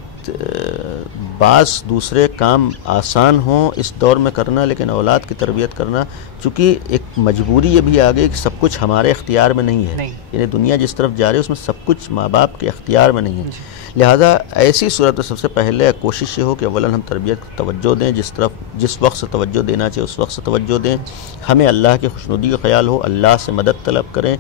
بعض دوسرے کام آسان ہوں اس دور میں کرنا، لیکن اولاد کی تربیت کرنا چونکہ ایک مجبوری یہ بھی آ گئی کہ سب کچھ ہمارے اختیار میں نہیں ہے. یعنی دنیا جس طرف جا رہی ہے اس میں سب کچھ ماں باپ کے اختیار میں نہیں ہے. لہٰذا ایسی صورت میں سب سے پہلے کوشش یہ ہو کہ اولاً ہم تربیت کو توجہ دیں، جس وقت سے توجہ دینا چاہیے اس وقت سے توجہ دیں. ہمیں اللہ کی خوشنودی کا خیال ہو، اللہ سے مدد طلب کریں،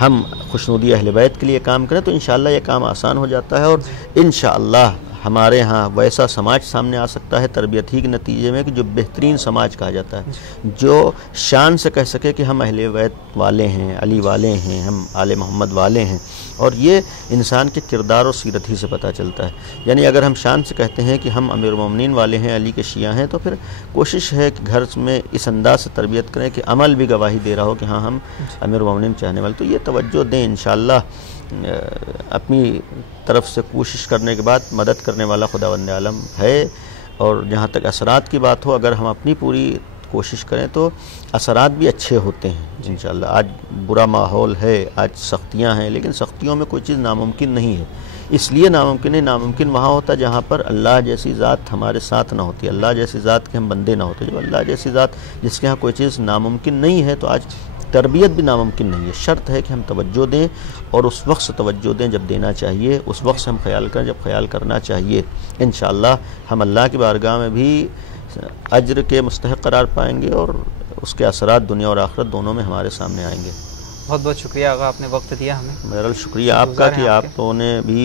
ہم خوشنودی اہل بیت کے لیے کام کریں تو انشاءاللہ یہ کام آسان ہو جاتا ہے، اور انشاءاللہ ہمارے ہاں ویسا سماج سامنے آ سکتا ہے تربیت ہی کے نتیجے میں کہ جو بہترین سماج کہا جاتا ہے، جو شان سے کہہ سکے کہ ہم اہل بیت والے ہیں، علی والے ہیں، ہم آل محمد والے ہیں. اور یہ انسان کے کردار اور سیرت ہی سے پتہ چلتا ہے. یعنی اگر ہم شان سے کہتے ہیں کہ ہم امیر المومنین والے ہیں، علی کے شیعہ ہیں، تو پھر کوشش ہے کہ گھر میں اس انداز سے تربیت کریں کہ عمل بھی گواہی دے رہا ہو کہ ہاں ہم امیر المومنین چاہنے والے. تو یہ توجہ دیں، انشاءاللہ اپنی طرف سے کوشش کرنے کے بعد مدد کرنے والا خداوند عالم ہے. اور جہاں تک اثرات کی بات ہو، اگر ہم اپنی پوری کوشش کریں تو اثرات بھی اچھے ہوتے ہیں انشاءاللہ. آج برا ماحول ہے، آج سختیاں ہیں، لیکن سختیوں میں کوئی چیز ناممکن نہیں ہے. اس لیے ناممکن ہے، ناممکن وہاں ہوتا ہے جہاں پر اللہ جیسی ذات ہمارے ساتھ نہ ہوتی، اللہ جیسی ذات کے ہم بندے نہ ہوتے. جب اللہ جیسی ذات جس کے ہاں کوئی چیز ناممکن نہیں ہے، تو آج تربیت بھی ناممکن نہیں ہے. شرط ہے کہ ہم توجہ دیں، اور اس وقت سے توجہ دیں جب دینا چاہیے، اس وقت سے ہم خیال کریں جب خیال کرنا چاہیے. انشاءاللہ ہم اللہ کی بارگاہ میں بھی اجر کے مستحق قرار پائیں گے، اور اس کے اثرات دنیا اور آخرت دونوں میں ہمارے سامنے آئیں گے. بہت بہت شکریہ آغا، آپ نے وقت دیا ہمیں. بہرحال شکریہ آپ کا کہ آپ لوگوں نے بھی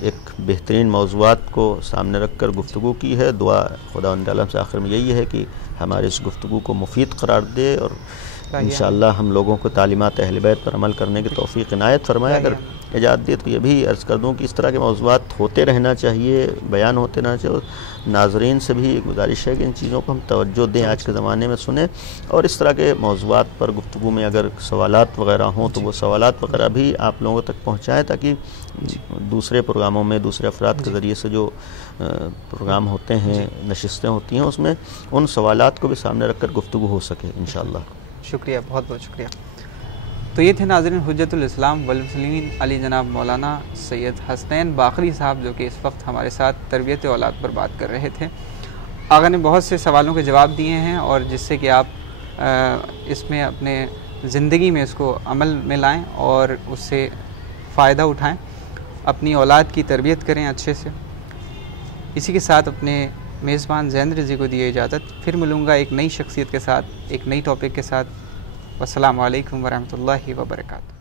ایک بہترین موضوعات کو سامنے رکھ کر گفتگو کی ہے. دعا خداوند عالم سے آخر میں یہی ہے کہ ہماری اس گفتگو کو مفید قرار دے، اور انشاءاللہ ہم لوگوں کو تعلیمات اہل بیت پر عمل کرنے کی توفیق عنایت فرمائے. اگر اجازت دی تو یہ بھی عرض کر دوں کہ اس طرح کے موضوعات ہوتے رہنا چاہیے، بیان ہوتے رہنا چاہیے. ناظرین سے بھی گزارش ہے کہ ان چیزوں کو ہم توجہ دیں، آج کے زمانے میں سنیں، اور اس طرح کے موضوعات پر گفتگو میں اگر سوالات وغیرہ ہوں تو وہ سوالات وغیرہ بھی آپ لوگوں تک پہنچائیں، تاکہ دوسرے پروگراموں میں دوسرے افراد کے ذریعے سے جو پروگرام ہوتے ہیں، نشستیں ہوتی ہیں، اس میں ان سوالات کو بھی سامنے رکھ کر گفتگو ہو سکے انشاءاللہ. شکریہ، بہت بہت شکریہ. تو یہ تھے ناظرین حجت الاسلام والمسلمین علی جناب مولانا سید حسنین باقری صاحب، جو کہ اس وقت ہمارے ساتھ تربیت اولاد پر بات کر رہے تھے. آقا نے بہت سے سوالوں کے جواب دیے ہیں، اور جس سے کہ آپ اس میں اپنے زندگی میں اس کو عمل میں لائیں اور اس سے فائدہ اٹھائیں، اپنی اولاد کی تربیت کریں اچھے سے. اسی کے ساتھ اپنے میزبان زین رضی کو دیے اجازت. پھر ملوں گا ایک نئی شخصیت کے ساتھ، ایک نئی ٹاپک کے ساتھ. والسلام علیکم ورحمۃ اللہ وبرکاتہ.